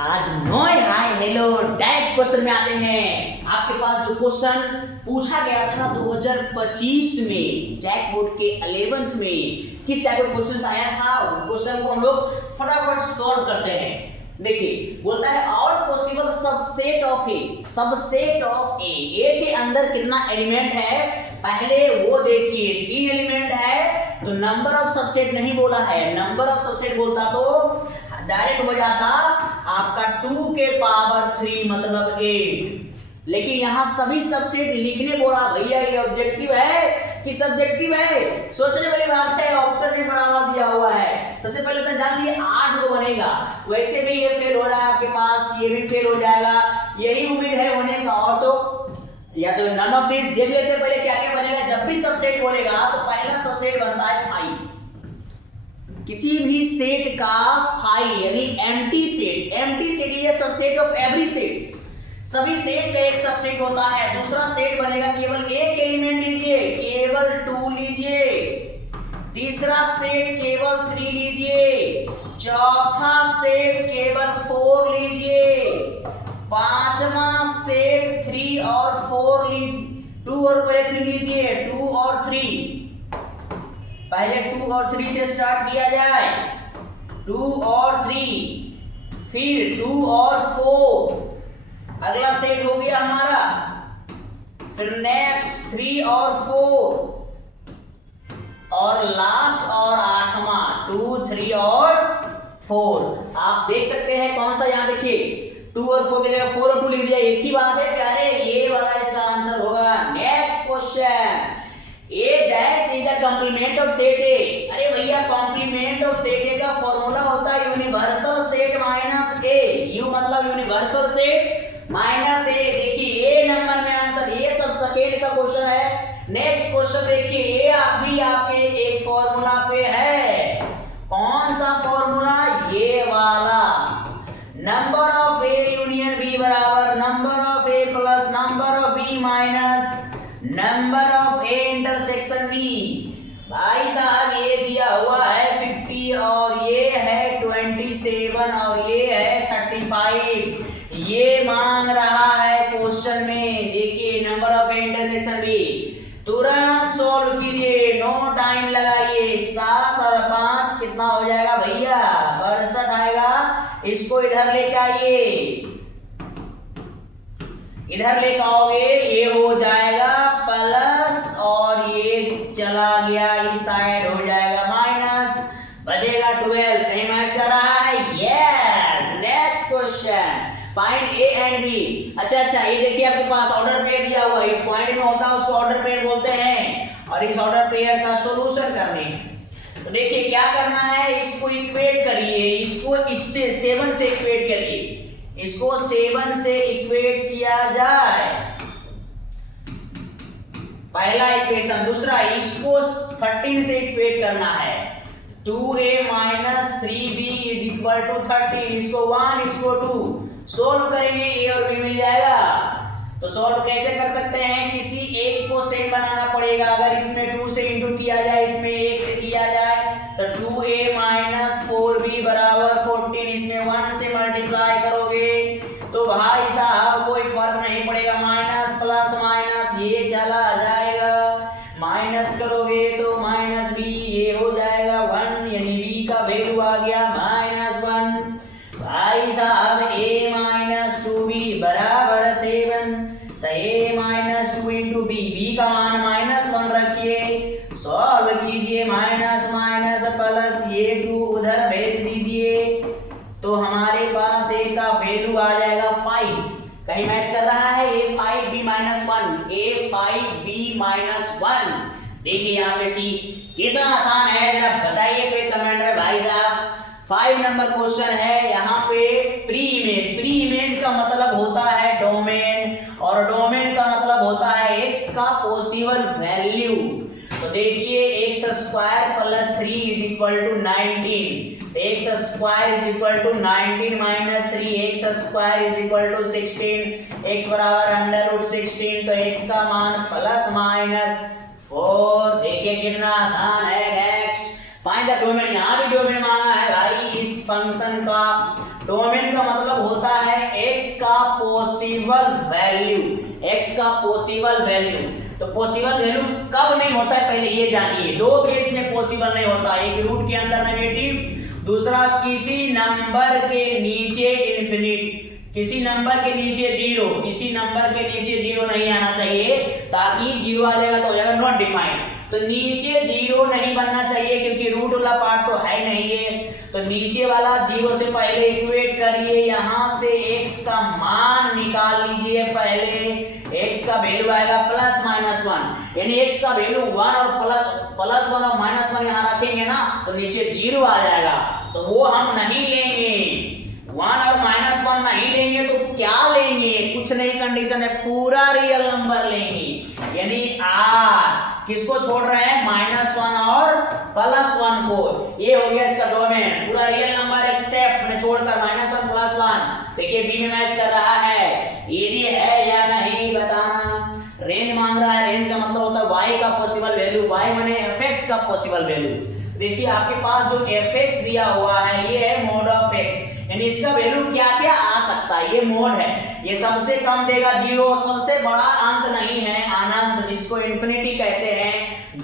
आज no hi hello direct question में आते हैं। आपके पास जो क्वेश्चन पूछा गया था 2025 में जैक बोर्ड के 11th में किस टाइप का क्वेश्चन आया था, क्वेश्चन को हम लोग फटाफट सॉल्व करते हैं। देखिए बोलता है ऑल पॉसिबल सबसेट ऑफ ए के अंदर कितना एलिमेंट है, पहले वो देखिए 3 एलिमेंट है तो नंबर ऑफ सबसेट नहीं बोला है, नंबर ऑफ सबसेट बोलता तो डायरेक्ट हो जाता आपका 2 के पावर 3 मतलब 8, लेकिन यहाँ सभी सबसेट लिखने बोला। भैया ये ऑब्जेक्टिव है कि सब्जेक्टिव है, सोचने वाली बात है। ऑप्शन में बना हुआ दिया हुआ है। सबसे पहले तो जान लिए 8 को बनेगा, वैसे भी ये फेल हो रहा है आपके पास, ये भी फेल हो जाएगा, यही उम्मीद है होने का। और तो या तो नन ऑफ दिस देख लेते पहले क्या क्या बनेगा। जब भी सबसेट बोलेगा तो पहला सबसेट बनता है 5, किसी भी सेट का 5 यानी एम्प्टी सेट ये सबसेट ऑफ एवरी सेट, सभी सेट का एक सबसेट होता है। दूसरा सेट बनेगा केवल एक एलिमेंट लीजिए, केवल 2 लीजिए। तीसरा सेट केवल 3 लीजिए। चौथा सेट केवल 4 लीजिए। पांचवा सेट 3 और 4 लीजिए, 2 और 3 लीजिए, 2 और 3। पहले 2 और 3 से स्टार्ट किया जाए, 2 और 3, फिर 2 और 4, अगला सेट हो गया हमारा। फिर नेक्स्ट 3 और 4 और लास्ट और 8वां 2, 3 और 4। आप देख सकते हैं कौन सा, यहाँ देखिए 2 और 4 की जगह 4 और 2 लिख दिया, एक ही बात है प्यारे, ये वाला इसका आंसर होगा। Next question, A dash is the complement of set A। अरे भैया कॉम्प्लीमेंट ऑफ सेट A का फॉर्मूला होता है universal set minus A। You मतलब यूनिवर्सल सेट माइनस A। देखिए A नंबर में आंसर, ये सब सेकेंड का क्वेश्चन है। नेक्स्ट क्वेश्चन देखिए, A भी आपके एक फॉर्मूला पे है। कौन सा फॉर्मूला? ये वाला, number of A union B बराबर number of A plus number of B minus number of A intersection B। भाई साहब ये दिया हुआ है 50 और ये है 27 और ये है 35, ये मांग रहा है क्वेश्चन में। देखिए number of A intersection B, तुरंत सॉल्व कीजिए, नो टाइम लगाइए। 7 और 5 कितना हो जाएगा भैया? 62 आएगा। इसको इधर लेके आइए, इधर लेकर आओगे ये हो जाएगा प्लस और ये चला गया इस साइड हो जाएगा माइनस, बचेगा 12। कहीं मैच कर रहा है? Yes. Next question, find A and B। अच्छा ये देखिए आपके पास ऑर्डर पेयर दिया हुआ है, ये पॉइंट में होता है उसको ऑर्डर पेयर बोलते हैं, और इस ऑर्डर पेयर का सॉल्यूशन करने हैं। तो देखिए क्या करना है, इसको इक्वेट करिए, इसको इससे 7 से इक्वेट करिए, इसको 7 से इक्वेट किया जाए, पहला इक्वेशन। दूसरा इसको 13 से इक्वेट करना है, 2a minus 3b is equal to 13। इसको 1 इसको 2 सोल्व करेंगे, a और b मिल जाएगा। तो सोल्व कैसे कर सकते हैं? किसी एक को सेम बनाना पड़ेगा। अगर इसमें 2 से इंटू किया जाए, इसमें 1 से किया जाए, तो 2a माइनस 4b बराबर 14। इसमें 1 से मल्टीप्लाई करोगे तो भाई साहब कोई फर्क नहीं पड़ेगा, माइनस प्लस माइनस ये चला जाएगा, माइनस करोगे तो माइनस b, ये हो जाएगा 1, यानी b का वैल्यू आ गया -1। भाई साहब a माइनस 2b बराबर 7, तो a minus 2 into b, b का मान -1 रखिए, सॉल्व कीजिए, माइनस माइनस प्लस ये 2 उधर भेज दीजिए, तो हमारे पास a का वैल्यू आ जाएगा 5। कहीं मैच कर रहा है? a5b -1। देखिए यहाँ पे सी कितना आसान है, जरा बताइए कोई कमेंट में भाई साहब। 5 नंबर क्वेश्चन है, यहाँ पे प्री इमेज का मतलब होता है डोमेन, और डोमेन का मतलब होता है x का पॉसिबल वैल्यू। तो देखिए x square plus 3 is equal to 19, x square is equal to 19 minus 3, x square is equal to 16, x बराबर √16, तो x का मान प्लस माइनस 4। देखिए कितना आसान है। नेक्स्ट फाइंड द डोमेन, यहाँ भी डोमेन मांगा है भाई इस फंक्शन का। डोमेन का मतलब होता है x का पॉसिबल वैल्यू, x का पॉसिबल वैल्यू। तो पॉसिबल वैल्यू कब नहीं होता है पहले ये जानिए। दो केस में पॉसिबल नहीं होता, एक रूट के अंदर नेगेटिव, दूसरा किसी नंबर के नीचे इन्फिनिट, किसी नंबर के नीचे जीरो, किसी नंबर के नीचे जीरो नहीं आना चाहिए, ताकि जीरो आ जाएगा तो हो जाएगा नॉट डिफाइंड। तो नीचे जीरो नहीं बनना चाहिए क्योंकि रूट वाला पार्ट तो है नहीं है। तो नीचे वाला जीरो से पहले इक्वेट करिए, यहां से x का मान निकाल लीजिए। पहले x का वैल्यू आएगा प्लस माइनस 1, यानी x का वैल्यू 1 और प्लस 1 और माइनस 1 यहां रखेंगे ना तो नीचे जीरो आ जाएगा। तो वो हम नहीं लेंगे, 1 और माइनस 1 नहीं लेंगे तो क्या लेंगे, कुछ नहीं कंडीशन है, पूरा रियल नंबर लेंगे। यानी r किसको छोड़ रहे हैं, -1 और +1 को। ये हो गया इसका डोमेन, पूरा रियल नंबर एक्सेप्ट में छोड़कर -1 +1। देखिए बी में मैच कर रहा है, इजी है या नहीं बताना। रेंज मांग रहा है, रेंज का मतलब होता है y का पॉसिबल वैल्यू, y माने fx का पॉसिबल वैल्यू। देखिए आपके पास जो fx दिया हुआ है ये है मोड ऑफ x, यानी इसका वैल्यू क्या क्या आ सकता है, ये मोड है। ये सबसे कम देगा जीरो, सबसे बड़ा अंत नहीं है अनंत जिसको इन्फिनिटी कहते हैं।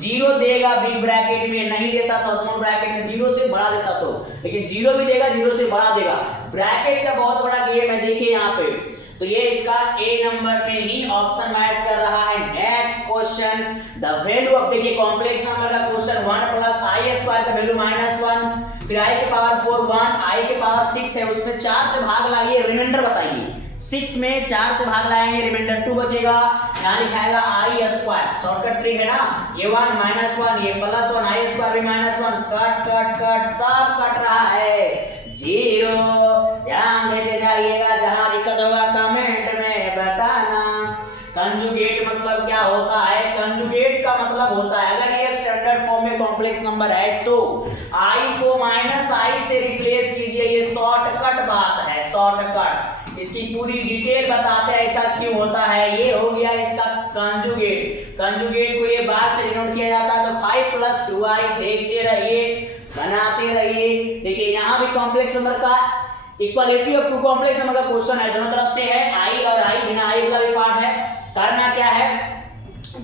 जीरो देगा बिग ब्रैकेट में, नहीं देता तो स्मॉल ब्रैकेट में, जीरो से बड़ा देता तो, लेकिन जीरो भी देगा, जीरो से बड़ा देगा। ब्रैकेट का बहुत बड़ा गेम है, देखिए यहाँ पे। तो ये इसका ए नंबर में ही ऑप्शन मैच कर रहा है। Next question, the value of, देखिए कॉम्प्लेक्स नंबर का क्वेश्चन 1 + i² का वैल्यू -1, फिर i के पावर 4 1, i के पावर 6 है, उसमें 4 से भाग लाइए, रिमाइंडर बताइए। 6 में 4 से भाग लाएंगे, रिमाइंडर 2 बचेगा। यहाँ लिखाएगा i², शॉर्टकट ट्रिक है ना, ये 1 -1 ये +1, i² भी -1, कट कट कट सब कट रहा है, जीरो। ध्यान देते जाइएगा, जहां दिक्कत होगा कमेंट में बताना। कंजुगेट मतलब क्या होता है, कंजुगेट का मतलब होता है अगर ये स्टैंडर्ड फॉर्म में कॉम्प्लेक्स नंबर है तो i को -i से रिप्लेस कीजिए। ये शॉर्टकट बात है, शॉर्टकट, इसकी पूरी डिटेल बताते हैं ऐसा क्यों होता है। ये हो गया इसका कंजुगेट। कंजुगेट को ये बार से डिनोट किया जाता है। तो 5 + 2i, देखते रहिए, बनाते रहिए। देखिए यहाँ भी कॉम्प्लेक्स नंबर का equality of two complex number का क्वेश्चन है, दोनों तरफ से है, i और i, बिना i वाला भी पार्ट है। करना क्या है,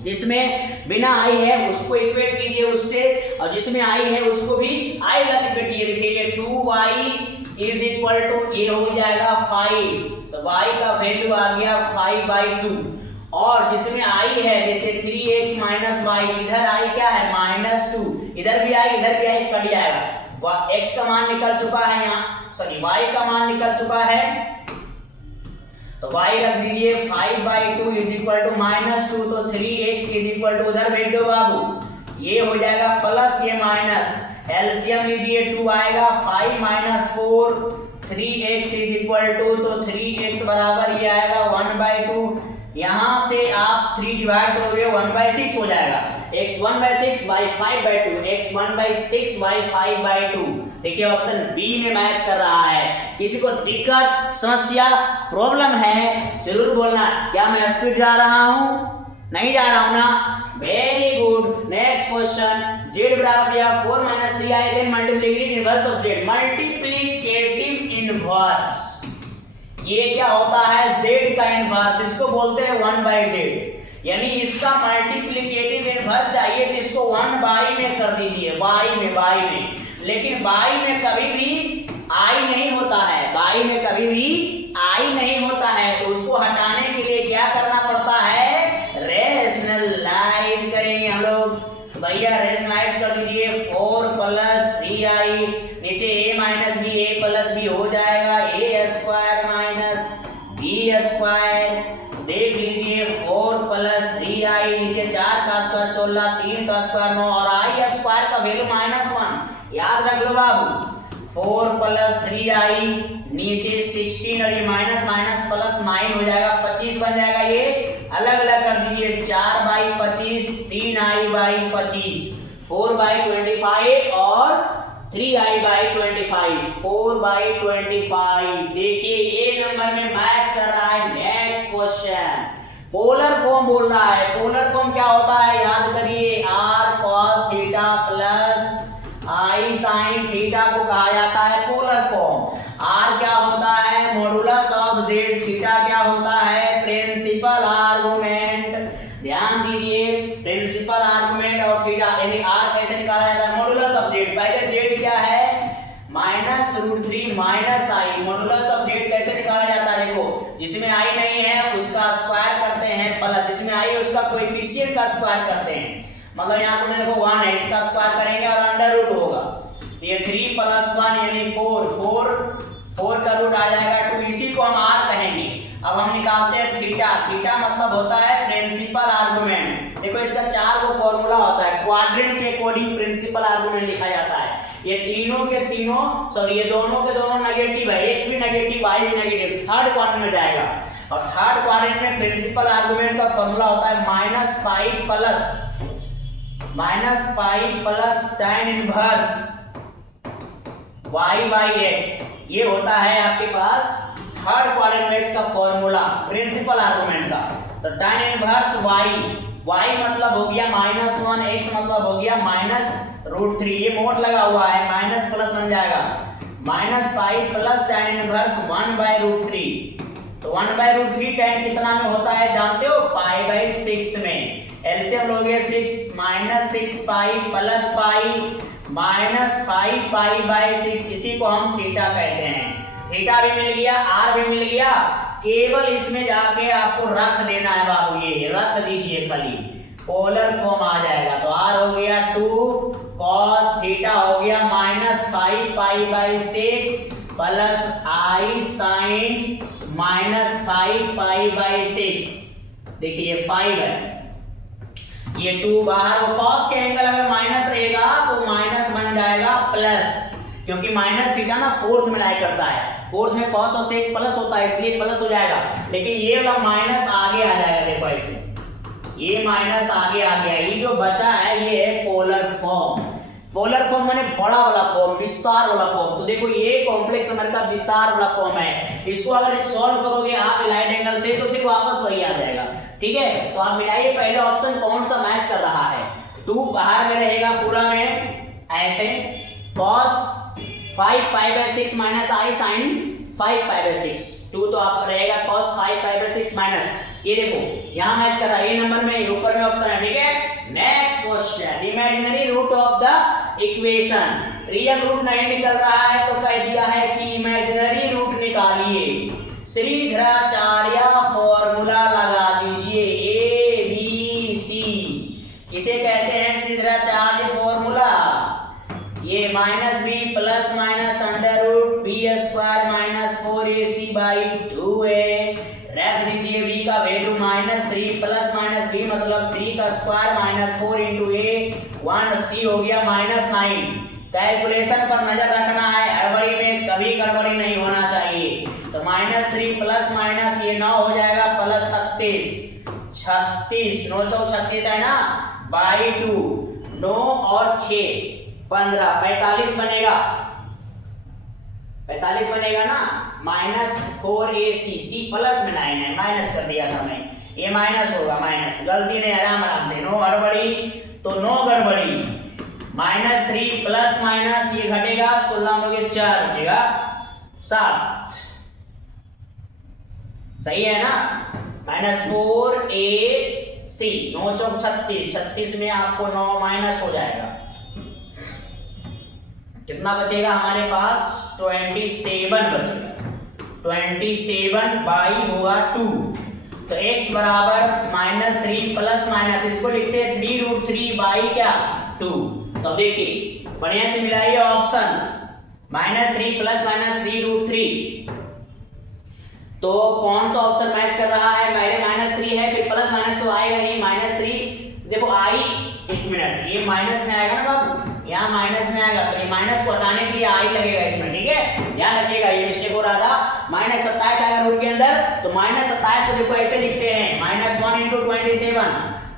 जिसमें बिना i है उसको इक्वेट कीजिए उससे, और जिसमें i है उसको भी i प्लस इक्वेट कीजिए। देखिए ये 2y = ये हो जाएगा 5, तो y का वैल्यू आ गया 5/2। और जिसमें i है, जैसे 3x - y, इधर i क्या है -2, इधर भी i इधर भी i कट जाएगा। x का मान निकल चुका है, यहाँ सॉरी y का मान निकल चुका है, तो y रख दीजिए 5/2 = -2, तो 3x उधर भेज दो बाबू, ये हो जाएगा प्लस ये माइनस, एलसीएम लीजिए 2 आएगा, 5 - 4 3x तो 3x बराबर ये आएगा 1/2। यहाँ से आप 3 डिवाइड करोगे 1/6 हो जाएगा, x 1/6 y 5/2, x 1/6 y 5/2। देखिए ऑप्शन बी में मैच कर रहा है। किसी को दिक्कत, समस्या, प्रॉब्लम है जरूर बोलना। क्या मैं स्पीड जा रहा हूँ, नहीं जा रहा हूँ ना, very good. Next question, z बराबर दिया 4 - 3i, then multiplicative inverse of z, multiplicative inverse. ये क्या होता है, z का इनवर्स, इसको बोलते हैं 1/z, यानी इसका मल्टीप्लिकेटिव इनवर्स चाहिए तो इसको 1 में कर दीजिए, y में। लेकिन y में कभी भी i नहीं होता है, y में कभी भी i नहीं होता है, तो उसको हटाने के लिए क्या करना पड़ता है, रेशनलाइज करेंगे हम लोग। तो भैया रेशनलाइज कर दीजिए, 4 + 3i, नीचे a - b, a + b हो जाएगा a² - b²। देख लीजिए 4 + 3i, नीचे 4 का स्क्वायर 16, 3 का स्क्वायर 9, और i² का वैल्यू -1, याद रख लो बाबू। 4 + 3i, नीचे 16 और ये माइनस प्लस 9 हो जाएगा, 25 बन जाएगा। ये अलग अलग कर दीजिए, 4/25, 3i/25, 4/25 और 3i/25, 4/25। देखिए ये नंबर में मैच कर रहा है। नेक्स्ट क्वेश्चन, पोलर फॉर्म बोल रहा है। पोलर फॉर्म क्या होता है, याद करिए, r cos θ + आई साइन थीटा को कहा जाता है पोलर फॉर्म। आर क्या होता है, मॉडुलस ऑफ जेड। थीटा क्या होता है, प्रिंसिपल आर्गुमेंट। ध्यान दीजिए, प्रिंसिपल आर्गुमेंट और थीटा यानी आर कैसे निकाला जाता है, मॉडुलस ऑफ जेड। पहले जेड क्या है, -√3 minus i. Modulus of z कैसे निकाला जाता है, देखो जिसमें आई नहीं है उसका स्क्वायर करते हैं प्लस, जिसमें आई है उसका कोएफिशिएंट का स्क्वायर करते हैं। मतलब यहाँ पर देखो 1 है, इसका स्क्वायर करेंगे और अंडर रूट होगा, तो ये 3 + 1 यानी 4 का रूट आ जाएगा 2। इसी को हम आर कहेंगे। अब हम निकालते हैं थीटा। थीटा मतलब होता है प्रिंसिपल आर्गुमेंट। देखो इसका 4 को फॉर्मूला होता है, क्वाड्रेंट के अकॉर्डिंग प्रिंसिपल आर्गुमेंट लिखा जाता है। ये तीनों के तीनों सॉरी ये दोनों के दोनों नेगेटिव है, x भी नेगेटिव y भी नेगेटिव, थर्ड क्वाड्रेंट में जाएगा। और थर्ड क्वाड्रेंट में प्रिंसिपल आर्गुमेंट का फॉर्मूला होता है -π प्लस tan इनवर्स y/x। ये होता है आपके पास थर्ड क्वाड्रेंट में इसका फॉर्मूला प्रिंसिपल आर्गुमेंट का। तो tan इनवर्स y मतलब हो गया -1, x मतलब हो गया -√3। ये मोड लगा हुआ है, माइनस प्लस बन जाएगा -π प्लस tan इनवर्स 1/√3। तो 1/√3 tan कितना में होता है जानते हो, π/6 में। एलसीएम लोगे 6 -6π प्लस π -5π/6, इसी को हम थीटा कहते हैं। थीटा भी मिल गया, आर भी मिल गया। केवल इसमें जाके आपको रख देना है बाबू, ये रख दीजिए खाली, पोलर फॉर्म आ जाएगा। तो आर हो गया 2 cos थीटा हो गया -5π/6 प्लस आई साइन -5π/6। देखिए ये 5 है, ये 2 बाहर, वो cos के एंगल अगर माइनस रहेगा तो माइनस बन जाएगा प्लस, क्योंकि माइनस थीटा ना फोर्थ में लाई करता है। फोर्थ में cos और sec प्लस होता है, इसलिए प्लस हो जाएगा। लेकिन ये वाला माइनस आगे आ जाएगा, देखो ऐसे, ये माइनस आगे आ गया। ये जो बचा है ये है पोलर फॉर्म। पोलर फॉर्म माने बड़ा वाला फॉर्म, विस्तार वाला फॉर्म। तो देखो ये कॉम्प्लेक्स नंबर का विस्तार वाला फॉर्म है। इसको अगर सॉल्व करोगे आप राइट एंगल से तो फिर वापस वही आ जाएगा। ठीक है, तो आप मिलाइए पहले ऑप्शन कौन सा मैच कर रहा है। 2 बाहर में रहेगा पूरा में ऐसे, cos 5π/6 माइनस आई साइन 5π/6। 2 तो आप रहेगा cos 5π/6 माइनस, ये देखो यहां मैच कर रहा है, ये नंबर में ऊपर में ऑप्शन है। ठीक है, next question, imaginary root of the equation. Real root नहीं निकल रहा है तो कह दिया है कि इमेजिनरी रूट निकालिए। श्रीधराचार्य फॉर्मूला लगा दीजिए, ABC। किसे कहते हैं श्रीधराचार्य फॉर्मूला, ये -b plus minus √b² -4ac/2 है। रख दीजिए b का वैल्यू -3 प्लस माइनस b मतलब 3 का स्क्वायर -4 × a 1c हो गया -9। कैलकुलेशन पर नजर रखना है, हड़बड़ी में कभी गड़बड़ी नहीं होना चाहिए। तो -3 प्लस माइनस ये 9 हो जाएगा प्लस 36 9 चौक 36 है ना, /2 9 और 6 15 45 बनेगा, 45 बनेगा ना। -4ac, c प्लस में 9 है, माइनस कर दिया था मैं, ये माइनस होगा, माइनस गलती नहीं, आराम से, नो गड़बड़ी तो नो गड़बड़ी। -3 प्लस माइनस ये घटेगा 16 में 4 बचेगा 7, सही है ना। -4ac 9 चौक 36, 36 में आपको 9 माइनस हो जाएगा, कितना बचेगा हमारे पास 27 बचेगा। 27 होगा 2, तो x बराबर -3 प्लस माइनस, इसको लिखते हैं 3√3 क्या 2। तो देखिए बढ़िया से मिलाइए ऑप्शन, -3 प्लस माइनस 3√3। तो कौन सा ऑप्शन मैच कर रहा है, पहले -3 है फिर प्लस माइनस तो आएगा ही, -3 देखो आई, एक मिनट, ये माइनस में आएगा ना बाबू, यहाँ माइनस में आएगा तो ये माइनस को हटाने के लिए आई लगेगा इसमें। ठीक है, ध्यान रखिएगा, ये मिस्टेक हो रहा था। -27 आएगा रूट के अंदर, तो -27 को देखो ऐसे लिखते हैं -1 × 27,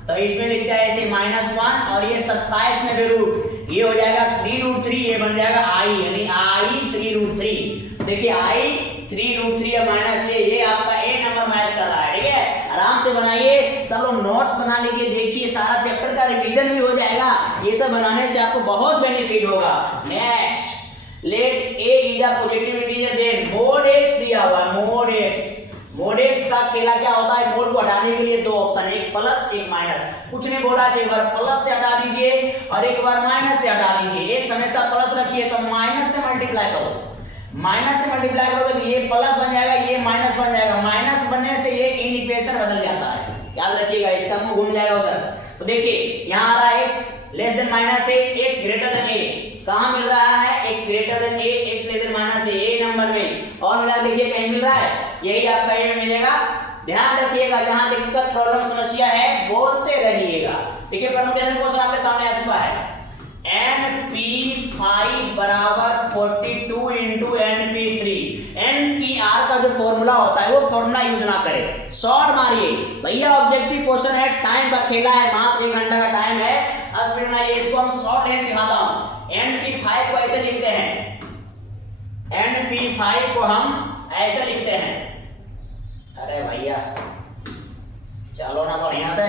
तो इसमें लिखते हैं ऐसे -1 और ये 27 में भी रूट, ये हो जाएगा 3√3, ये बन जाएगा आई, यानी आई 3√3। देखिए आई 3√3 या माइनस ये आपका ए नंबर मैच कर रहा है। ठीक है, आराम से बनाइए, सब लोग नोट्स बना लीजिए, देखिए सारा चैप्टर का रिवीजन भी हो जाएगा। ये सब बनाने से आपको बहुत बेनिफिट होगा। Next, let a is a positive integer then mod x दिया हुआ है, मोड x। मोड x का खेला क्या होता है, मोड को हटाने के लिए दो ऑप्शन, एक प्लस एक माइनस। कुछ नहीं बोला तो एक बार प्लस से हटा दीजिए और एक बार माइनस से हटा दीजिए। एक हमेशा प्लस रखिए तो माइनस से मल्टीप्लाई करो, माइनस से मल्टीप्लाई करोगे तो ये प्लस बन जाएगा, ये माइनस बन जाएगा। माइनस बनने से ये इन इक्वेशन बदल जाता है, याद रखिएगा, इसका मुंह घूम जाएगा उधर। तो देखिए यहाँ आ रहा है x लेस देन माइनस ए, x ग्रेटर देन ए। कहाँ मिल रहा है, x ग्रेटर देन ए, x लेस देन माइनस ए नंबर में। और मिला देखिए कहीं मिल रहा है, यही आपका ए में मिलेगा। ध्यान रखिएगा, जहां दिक्कत प्रॉब्लम समस्या है बोलते रहिएगा। देखिए परम्यूटेशन क्वेश्चन आपके सामने आ चुका है। NP5 बराबर 42 इंटू NP3। NPR का जो फॉर्मूला होता है वो फॉर्मूला यूज ना करें, शॉर्ट मारिए भैया। ऑब्जेक्टिव क्वेश्चन है, टाइम का खेला है, मात्र 1 घंटा का टाइम है। 10 मिनट में ये इसको हम शॉर्ट नहीं सिखाता हूं। NP5 को ऐसे लिखते हैं, NP5 को हम ऐसे लिखते हैं। अरे भैया चलो ना बढ़िया से।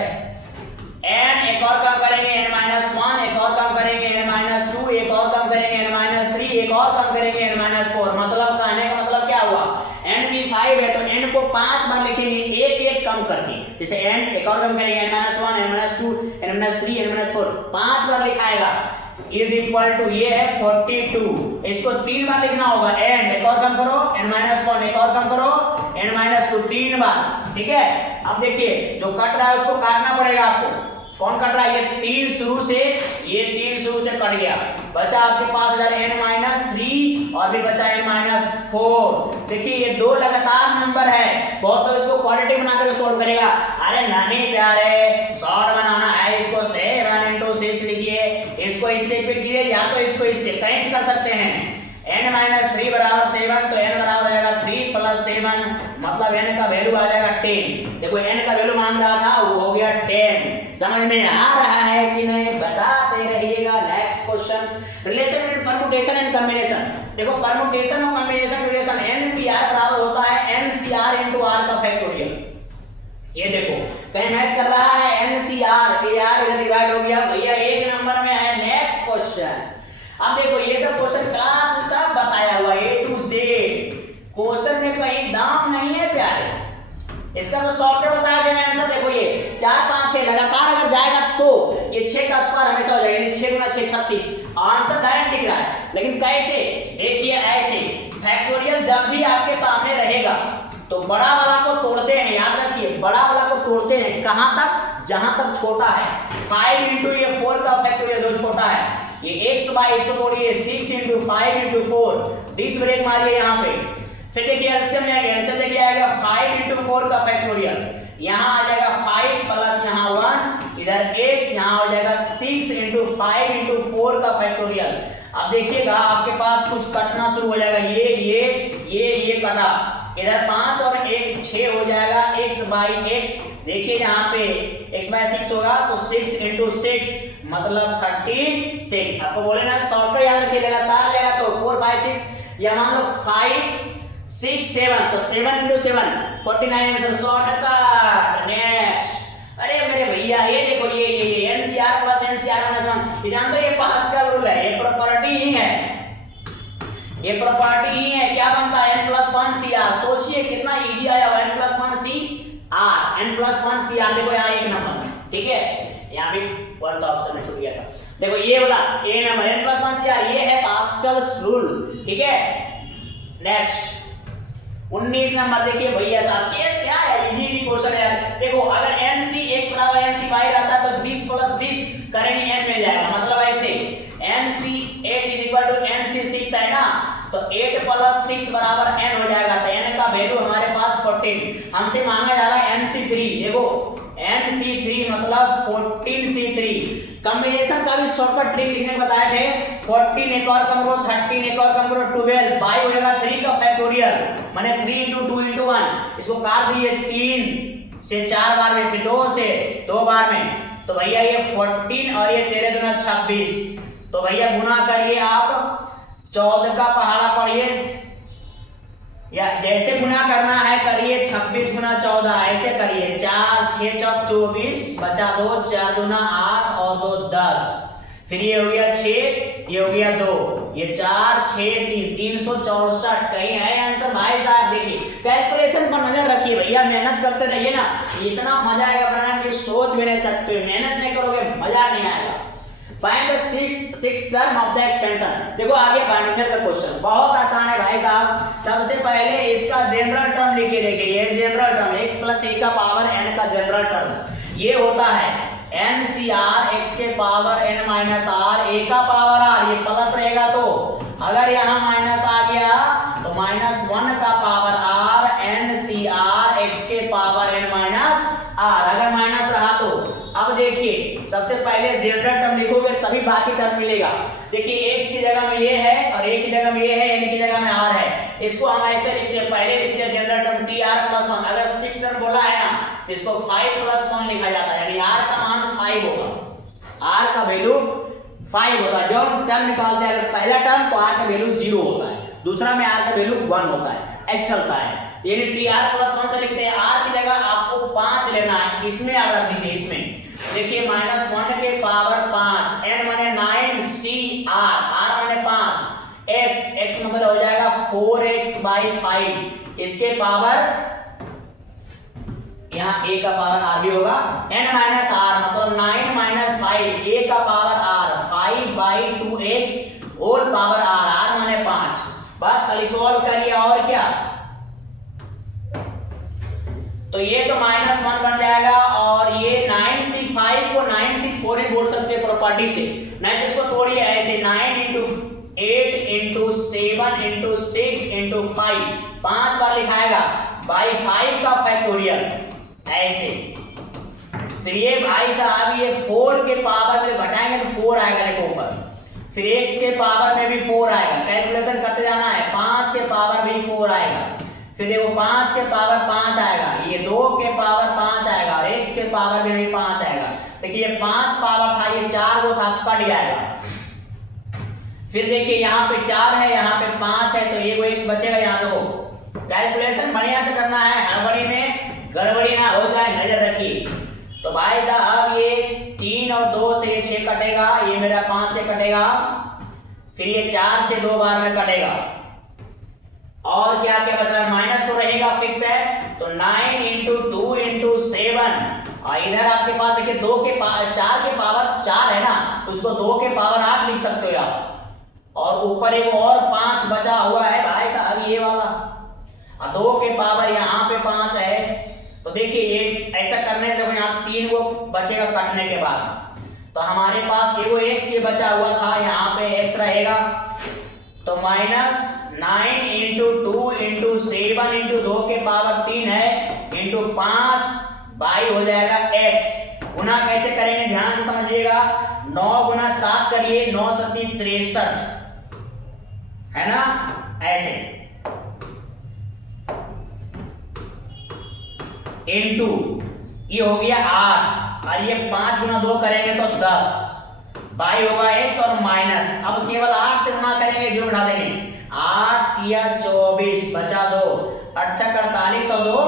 n एक और कम करेंगे n-1, एक और कम करेंगे n-2, एक और कम करेंगे n-3, एक और कम करेंगे n-4। मतलब कहने का मतलब क्या हुआ, NP5 है तो n को 5 बार लिखेंगे, एक एक कम करके। जैसे n एक और कम करेंगे n-1, n-2, n-3, n-4, 5 बार लिखाएगा इज इक्वल टू ये है 42। इसको 3 बार लिखना होगा, n एक और कम करो, n-1 एक और कम करो, n-2 3 बार। ठीक है, अब देखिए जो कट रहा है उसको काटना पड़ेगा आपको। कौन कट रहा है, ये 3 शुरू से, ये 3 शुरू से कट गया, बचा आपके पास n-3 और फिर बचा n-4। देखिए ये 2 लगातार नंबर है, बहुत तो इसको क्वाड्रेटिक बना कर सॉल्व करेगा। अरे नहीं प्यारे, शॉर्ट बनाना है इसको 7 into 6 लिखिए, इसको इससे पिट दिए या तो इसको इससे कैंच कर सकते हैं। n-3 बराबर 7 तो n बराबर आएगा 3 + 7, मतलब n का वैल्यू आ जाएगा 10। देखो n का वैल्यू मांग रहा था, वो हो गया 10। समझ में आ रहा है कि नहीं, बताते रहिएगा। Next question, relation between permutation and combination. देखो परम्यूटेशन और कॉम्बिनेशन रिलेशन NPR बराबर होता है NCR × R का फैक्टोरियल। ये देखो कहीं मैच कर रहा है, NCR AR इधर डिवाइड हो गया भैया, 1 नंबर में है। नेक्स्ट क्वेश्चन, अब देखो ये सब क्वेश्चन क्लास में सब बताया हुआ A to Z, क्वेश्चन में कहीं दाम नहीं है प्यारे। इसका जो सॉफ्टवेयर बताया गया आंसर देखो, ये 4 5 6 लगातार अगर जाएगा तो ये 6 का स्क्वायर हमेशा हो जाएगा, 6 × 6 36। आंसर डायरेक्ट दिख रहा है, लेकिन कैसे, देखिए ऐसे। फैक्टोरियल जब भी आपके सामने रहेगा तो बड़ा वाला को तोड़ते हैं, याद रखिए, बड़ा वाला को तोड़ते हैं कहां तक, जहां तक छोटा है। 5 into ये 4 का फैक्टोरियल जो छोटा है, ये x बाय इसको तोड़िए 6 into 5 into 4, डिस ब्रेक मारिए यहाँ पे। फिर देखिए एलसीएम ले आएंगे, एलसीएम देखिए आएगा 5 into 4 का फैक्टोरियल, यहाँ आ जाएगा 5 प्लस यहाँ 1, इधर x, यहाँ हो जाएगा 6 into 5 into 4 का फैक्टोरियल। अब देखिएगा आपके पास कुछ कटना शुरू हो जाएगा, ये कटा, इधर 5 और 1 6 हो जाएगा x बाई x। देखिए यहाँ पे x बाई 6 होगा तो 6 into 6 मतलब 36। आपको बोले ना सॉफ्टवेयर याद रखिए, लगातार लेगा तो 4 5 6, या मान लो 5 6 7 तो 7 into 7 49 आंसर शॉर्टकट। नेक्स्ट, अरे मेरे भैया ये देखो ये NCR + NCR - 1, ये जानते हो ये पास्कल रूल है, ये प्रॉपर्टी ही है, ये प्रॉपर्टी ही है। क्या बनता है n+1 CR, सोचिए कितना इजी आया हुआ, n+1 CR, n+1 CR। देखो यहाँ 1 नंबर, ठीक है, यहाँ भी वन तो ऑप्शन में छूट गया था। देखो ये वाला a नंबर n+1 CR, ये है पास्कल्स रूल, ठीक है। नेक्स्ट 19 नंबर देखिए भैया साहब, ये क्या है, इजी क्वेश्चन है। देखो अगर NC x बराबर NC5 रहता है तो 10 + 10 करेंगे n मिल जाएगा, मतलब ऐसे NC8 = NC6 है ना, तो 8 + 6 बराबर n हो जाएगा, तो n का वैल्यू हमारे पास 14। हमसे मांगा जा रहा है NC3, देखो NC3 मतलब 14C3। कॉम्बिनेशन का भी शॉर्टकट ट्रिक लिखने को बताए थे, 14 एक और कम करो, 13 एक और कम करो, 12 बाई हो जाएगा 3 का फैक्टोरियल, माने 3 into 2 into 1। इसको काट दिए 3 से 4 बार में, फिर 2 से 2 बार में, तो भैया ये 14 और ये 13 दूना 26, तो भैया गुना करिए आप, 14 का पहाड़ा पढ़िए, या जैसे गुना करना है करिए 26 × 14, ऐसे करिए 4 6 × 24 बचा 2, 4 दूना 8 और 2 10। फिर ये हो गया 6, ये हो गया 2, ये 4 6 3 364। कहीं है आंसर भाई साहब? देखिए कैलकुलेशन पर नजर रखिए भैया, मेहनत करते रहिए ना, इतना मजा आएगा बनाने की सोच भी नहीं सकते, मेहनत नहीं करोगे मजा नहीं आएगा। Find the sixth term of the expansion. देखो आगे बाइनोमियल का क्वेश्चन बहुत आसान है भाई साहब। सबसे पहले इसका जनरल टर्म लिखिए। देखिए ये general term x plus a का पावर n का जनरल टर्म ये होता है NCR x के power n minus r a का पावर r, ये प्लस रहेगा तो अगर यहाँ माइनस आ गया तो माइनस 1 का पावर r NCR x के पावर n माइनस r, अगर माइनस रहा तो। अब देखिए सबसे पहले जनरल टर्म लिखोगे तभी बाकी टर्म मिलेगा। देखिए x की जगह में ये है और a की जगह में ये है, n की जगह में r है। इसको हम ऐसे लिखते हैं, पहले लिखते हैं जनरल टर्म tr प्लस 1। अगर 6 टर्म बोला है ना तो इसको 5 प्लस 1 लिखा जाता है, यानी r का मान 5 होगा, r का वैल्यू 5 होता है। जो हम टर्म निकालते हैं अगर पहला टर्म तो r का वैल्यू 0 होता है, दूसरा में r का वैल्यू 1 होता है, ऐसा चलता है। यानी tr प्लस 1 से लिखते हैं, r की जगह आपको 5 लेना है, इसमें आप रख दीजिए। इसमें देखिए माइनस 1 के पावर 5, n माने 9 cr, r माने 5, x मतलब हो जाएगा 4x बाई 5, इसके पावर यहाँ a का पावर r भी होगा, n माइनस r मतलब 9 माइनस 5, a का power r 5 by 2x whole power r माने 5। बस खाली सॉल्व करिए और क्या। तो ये तो माइनस 1 बन जाएगा और ये 9c5 को 9c4 ही बोल सकते हैं प्रॉपर्टी से, नहीं तो इसको तोड़िए ऐसे 9 इंटू 8 इंटू 7 इंटू 6 इंटू 5, 5 बार लिखाएगा बाई 5 का फैक्टोरियल ऐसे। फिर ये भाई साहब ये 4 के पावर में घटाएंगे तो 4 आएगा देखो ऊपर, फिर x के पावर में भी 4 आएगा, कैलकुलेशन करते जाना है, 5 के पावर भी 4 आएगा, फिर देखो 5 के पावर 5 आएगा, ये 2 के पावर 5 आएगा और x के पावर में भी 5 आएगा। देखिए ये 5 पावर था, ये 4 को था, कट जाएगा। फिर देखिए यहाँ पे 4 है, यहाँ पे 5 है, तो ये वो x बचेगा यहाँ। देखो कैलकुलेशन बढ़िया से करना है, हड़बड़ी में गड़बड़ी ना हो जाए, नजर रखिए। तो भाई साहब ये 3 और 2 से 6 कटेगा, ये मेरा 5 से कटेगा, फिर ये 4 से 2 बार में कटेगा और क्या क्या बच रहा है, माइनस तो रहेगा फिक्स है, तो 9 इंटू 2 इंटू 7 और इधर आपके पास देखिए 2 के 4 के पावर 4 है ना, उसको 2 के पावर 8 लिख सकते हो आप, और ऊपर एक और 5 बचा हुआ है भाई साहब ये वाला, और 2 के पावर यहाँ पे 5 है। तो देखिए ये ऐसा करने से देखो यहाँ 3 को बचेगा कटने के बाद, तो हमारे पास एगो x ये बचा हुआ था, यहाँ पे x रहेगा, तो माइनस 9 इंटू 2 इंटू 7 इंटू 2 के पावर 3 है इंटू 5 बाई हो जाएगा x। गुना कैसे करेंगे ध्यान से समझिएगा, 9 गुना 7 करिए, 9 सती 63 है ना, ऐसे इंटू ये हो गया 8 और ये 5 गुना 2 करेंगे तो 10 बाई होगा x और माइनस, अब केवल 8 से गुना करेंगे, जो बढ़ा देंगे, 8 या 24 बचा 2, 8 48 और 2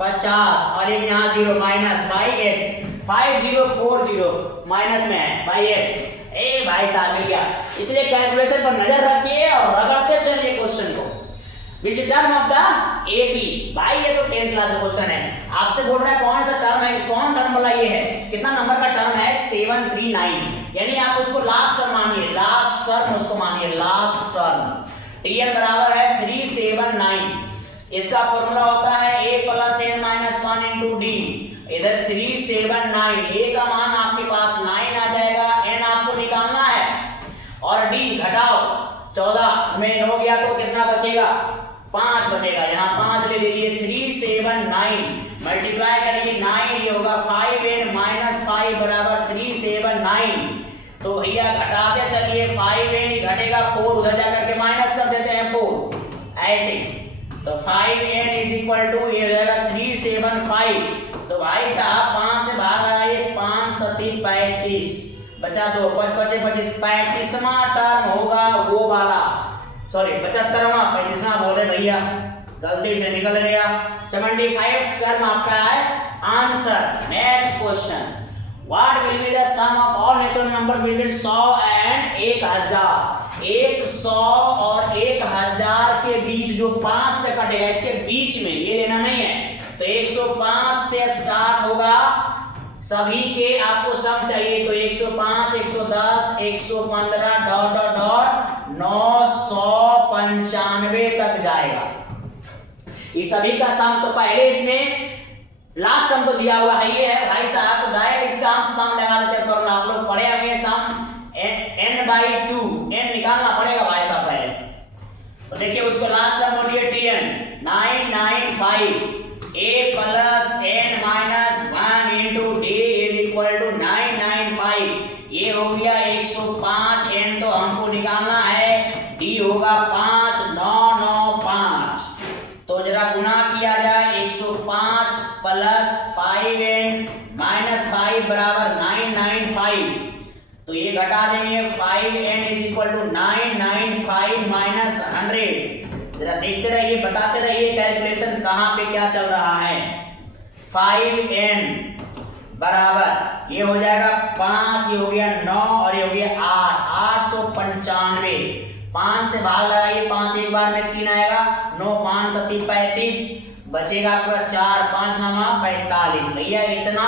50 और एक यहाँ 0 माइनस बाई x, 5040 माइनस में है बाई x। ए भाई साहब मिल गया, इसलिए कैलकुलेशन पर नजर रखिए और रगड़ते चलिए क्वेश्चन को। Which term of the AP, भाई ये तो 10th क्लास का क्वेश्चन है, आपसे बोल रहा है कौन सा टर्म है, कौन टर्म वाला ये है, कितना नंबर का टर्म है 739, यानी आप उसको लास्ट टर्म मानिए, लास्ट टर्म उसको मानिए, लास्ट टर्म। tn बराबर है 379, इसका फॉर्मूला होता है a plus n minus 1 into D, इधर 379, a का मान आपके पास 9 आ जाएगा, n आपको निकालना है और d घटाओ 14 में 9 गया तो कितना बचेगा, 5 बचेगा, यहाँ 5 ले लीजिए, 379 मल्टीप्लाई करिए 9, ये होगा 5n माइनस 5 बराबर 379, तो भैया घटाते चलिए, 5n ही घटेगा, 4 उधर जाकर के माइनस कर देते हैं 4 ऐसे, तो 5n इज इक्वल टू ये हो जाएगा 375, तो भाई साहब 5 से भाग लगाइए, 5 सती 35 बचा 2, 5 बचे 25, 35वां टर्म होगा वो वाला, सॉरी 75वां, 35वां बोल रहे भैया, गलती से निकल गया। 75 टर्म आपका है answer. Next question, what will be the sum of all natural numbers between 100 and 1000। 100 और 1000 के बीच जो 5 से कटेगा, इसके बीच में ये लेना नहीं है। तो 105 से स्टार्ट होगा, सभी के आपको सम चाहिए। तो 105, 110, 115 डॉट डॉट डॉट 995 तक जाएगा। इस सभी का सम तो पहले इसमें लास्ट टर्म तो दिया हुआ है, ये है भाई साहब। तो डायरेक्ट इसका हम सम लगा देते हैं फॉर्मूला। आप लोग पढ़े होंगे सम n/2, n निकालना पड़ेगा भाई साहब पहले। तो देखिए उसको लास्ट टर्म बोलिए tn 995 a plus n minus 1 into d is equal to 995। ये हो गया 105, n तो हमको निकालना है, d होगा 5, 995। तो जरा गुना किया जाए, 105 प्लस 5n माइनस 5 बराबर 995। तो ये घटा देंगे, 5n is equal to 995 minus 100। जरा देखते रहिए, बताते रहिए कैलकुलेशन कहाँ पे क्या चल रहा है। 5n बराबर ये हो जाएगा 5, ये हो गया 9 और ये हो गया 8, 895। 5 से भाग लगाइए, 5 एक बार में 3 आएगा, 9 5 7 35, बचेगा आपका 4, 5 9 45। भैया इतना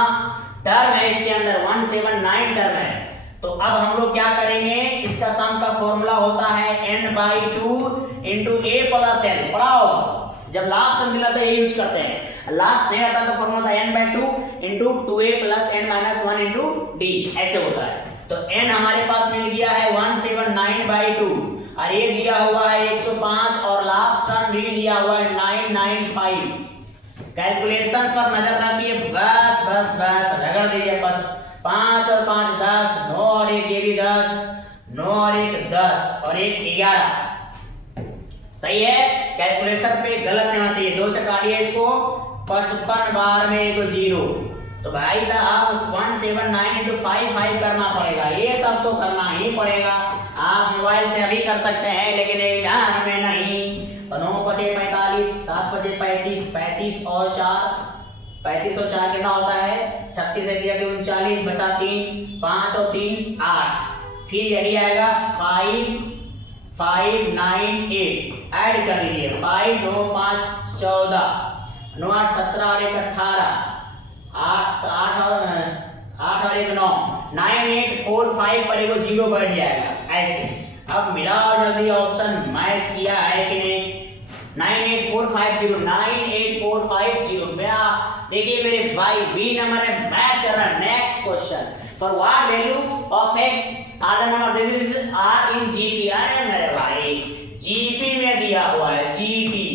टर्म है इसके अंदर, 179 टर्म है। तो अब हम लोग क्या करेंगे, इसका सम का फॉर्मूला होता है n/2 into a plus n। पढ़ाओ, जब लास्ट टर्म मिला था ये यूज करते हैं, लास्ट नहीं आता तो फॉर्मूला था n/2 into 2a plus n minus 1 into d, ऐसे होता है। तो n हमारे पास मिल गया है 179/2 और ये दिया हुआ है 105 और लास्ट टर्म भी दिया हुआ है 995। कैलकुलेशन पर नजर रखिए, बस बस बस रगड़ दीजिए बस। 5 और 5 10, 9 और 1 ये भी 10, 9 और 1 10 और 1 11। सही है, कैलकुलेशन पे गलत नहीं होना चाहिए। 2 से काटिए इसको, 55 बार में एक 0। तो भाई साहब 179 इंटू 5 करना पड़ेगा, ये सब तो करना ही पड़ेगा। आप मोबाइल से अभी कर सकते हैं लेकिन एग्जाम में नहीं। तो 9 5 45, 7 5 35, 35 और 4, 35 और 4 कितना होता है, 36 है 39, बचा 3, 5 और 3 8। फिर यही आएगा 5 5 9 8, ऐड कर दीजिए, 5 9 5 14, 9 8 17 और 1 18, 8 और 1 9, 9 8 4 5 पर एगो 0 बैठ जाएगा ऐसे। अब मिलाओ जल्दी, ऑप्शन मैच किया है कि नहीं। 98450, 98450। देखिए मेरे भाई बी नंबर में मैच कर रहा है। Next question, for what value of x are the number this are in GP. अरे मेरे भाई जीपी में दिया हुआ है, जीपी।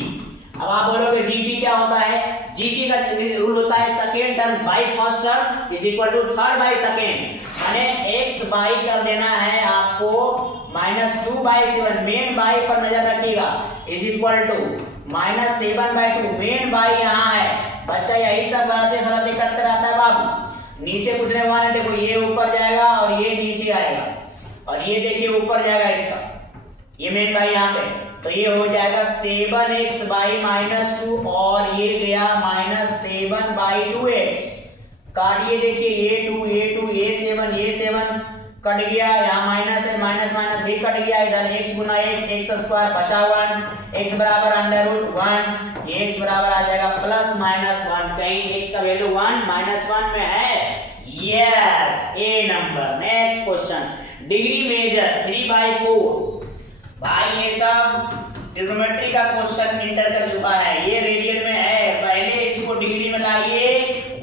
अब आप बोलोगे जीपी क्या होता है, जीपी का रूल होता है second term by first term is equal to third by second. यानी x बाई कर देना है आपको -2/7, मेन बाई पर नजर रखिएगा, is equal to -7/2। Main by यहाँ है, बच्चा यही सब बातें सराते करते रहता है बाबू। नीचे पूछने वाले देखो, ये ऊपर जाएगा और ये नीचे आएगा, और ये देखिए ऊपर जाएगा इसका, ये मेन बाई यहाँ पे। तो ये हो जाएगा 7x/-2 और ये गया -7/2x। काटिए, देखिए ये 2 ये 7 कट गया, यहाँ माइनस है, माइनस माइनस भी कट गया, इधर x गुना x स्क्वायर बचा 1, x बराबर √1, ये x बराबर आ जाएगा +-1। कहीं x का वैल्यू 1 -1 में है, yes a number. Next question, degree measure 3/4। भाई ये सब ट्रिग्नोमेट्री का क्वेश्चन इंटर कर चुका है, ये रेडियन में है। पहले इसको डिग्री में लाइए,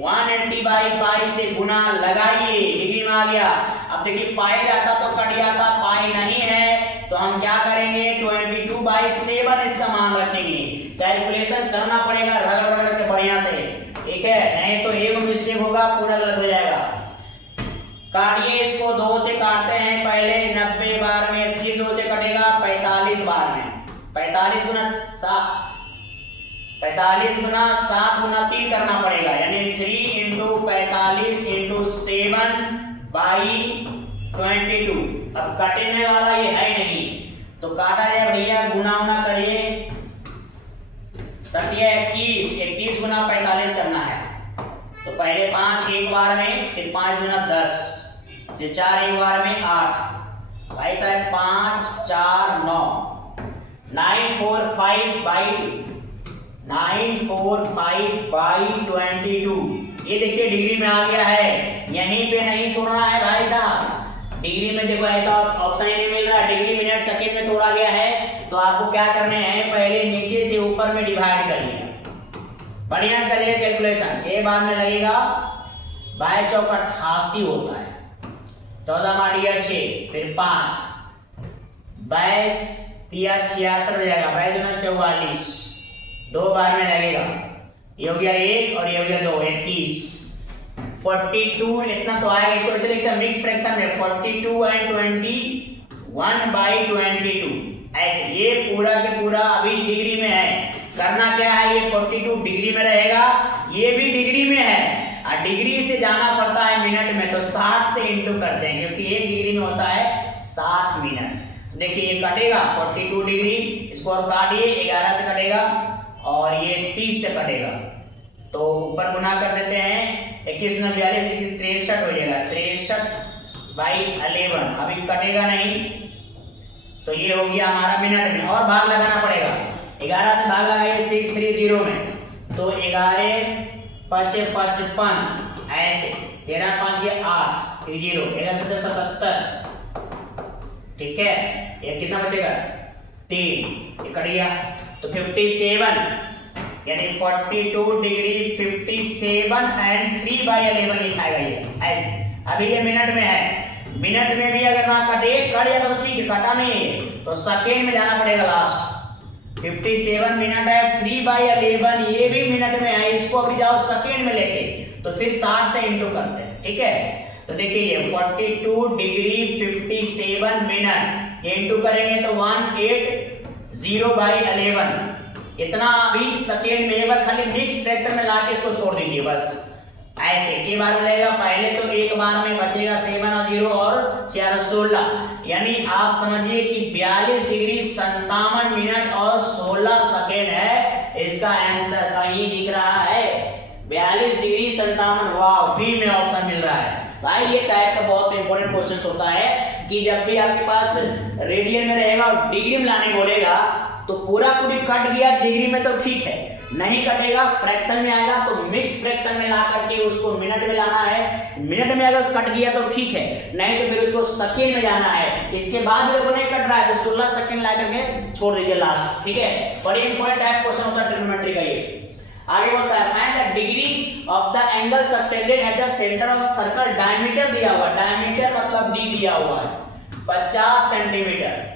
180/π से गुना लगाइए, डिग्री में आ गया। अब देखिए पाई रहता तो कट जाता, पाई नहीं है तो हम क्या करेंगे, 22/7 इसका मान रखेंगे। कैलकुलेशन करना पड़ेगा रगड़ रगड़ के बढ़िया से, ठीक है, नहीं तो एक मिस्टेक होगा पूरा गलत हो जाएगा। काटिए इसको, 2 से काटते हैं पहले 90 बार में, फिर 2 से कटेगा 45 बार में। 45 गुना 7 गुना 3 करना पड़ेगा, यानी 3 × 45 × 7/22। अब काटने वाला ये है नहीं तो काटा जाए भैया, गुना उना करिए। 21 गुना 45 करना है, तो पहले 5 एक बार में, फिर 5 दूना 10, फिर 4 एक बार में 8, भाई साहब 5 4 9, 945/22। ये देखिए डिग्री में आ गया है, यहीं पे नहीं छोड़ना है भाई साहब। डिग्री में देखो ऐसा ऑप्शन ही नहीं मिल रहा है, डिग्री मिनट सेकंड में तोड़ा गया है, तो आपको क्या करने हैं, पहले नीचे से ऊपर में डिवाइड करिए, बढ़िया से करिए कैलकुलेशन। ये बाद में लगेगा, बाय चौक 88 होता है, 14 माडिया 6, फिर 5, 22 तिया 66 हो जाएगा, 22 दूना 44, 2 बार में लगेगा, ये हो गया 1 और ये हो गया 2, 21, 42 इतना तो आएगा। इसको ऐसे लिखते हैं मिक्स फ्रैक्शन में, 42 एंड 21/22 ऐसे। ये पूरा के पूरा अभी डिग्री में है, करना क्या है, ये 42 डिग्री में रहेगा, ये भी डिग्री में है, और डिग्री से जाना पड़ता है मिनट में, तो 60 से इंटू करते हैं, क्योंकि 1 डिग्री में होता है 60 मिनट। देखिए ये कटेगा 42 डिग्री, इसको और काटिए, 11 से कटेगा और ये 30 से कटेगा, तो ऊपर गुना कर देते हैं, 21 9 42 63 हो जाएगा, 63/11, अभी कटेगा नहीं, तो ये हो गया हमारा मिनट में। और भाग लगाना पड़ेगा, 11 से भाग लगाइए 630 में, तो 11 5 55 ऐसे, 13 5 ये 8 फिर 0, 11 7 77, ठीक है, ये कितना बचेगा 3, ये कट गया, तो 57 यानी 42 डिग्री 57 एंड 3/11 लिखाएगा ये ऐसे। अभी ये मिनट में है, मिनट में भी अगर ना कटे, कट जाता तो ठीक है, कटा नहीं है तो सेकेंड में जाना पड़ेगा लास्ट। 57 मिनट है, 3/11 ये भी मिनट में है, इसको अभी जाओ सेकेंड में लेके, तो फिर 60 से इंटू करते हैं, ठीक है। तो देखिए ये 42 डिग्री 57 मिनट, ये इंटू करेंगे तो 180/11, इतना अभी सेकेंड में। एक बार खाली मिक्स फ्रैक्शन में लाके इसको छोड़ दीजिए बस ऐसे। के बार में लगेगा, पहले तो एक बार में बचेगा 7 और 0 और 4 16, यानी आप समझिए कि 42 डिग्री 57 मिनट और 16 सेकेंड है इसका आंसर। कहीं दिख रहा है 42 डिग्री 57? वाह, बी में ऑप्शन मिल रहा है भाई। ये टाइप का बहुत इंपॉर्टेंट क्वेश्चन होता है कि जब भी आपके पास रेडियन में रहेगा और डिग्री में लाने बोलेगा तो पूरा पूरी कट गया डिग्री में तो ठीक है, नहीं कटेगा फ्रैक्शन में आएगा तो मिक्स फ्रैक्शन में ला करके उसको मिनट में लाना है। मिनट में अगर कट गया तो ठीक है, नहीं तो फिर उसको सेकंड में जाना है। इसके बाद भी अगर नहीं कट रहा है तो 16 सेकंड ला करके छोड़ दीजिए लास्ट, ठीक है। बड़ी इंपॉर्टेंट टाइप क्वेश्चन होता है ट्रिग्नोमेट्री का ये। आगे बोलता है find the degree of the angle subtended at the centre of circle. Diameter दिया हुआ, डायमीटर मतलब डी दिया हुआ है 50 centimetre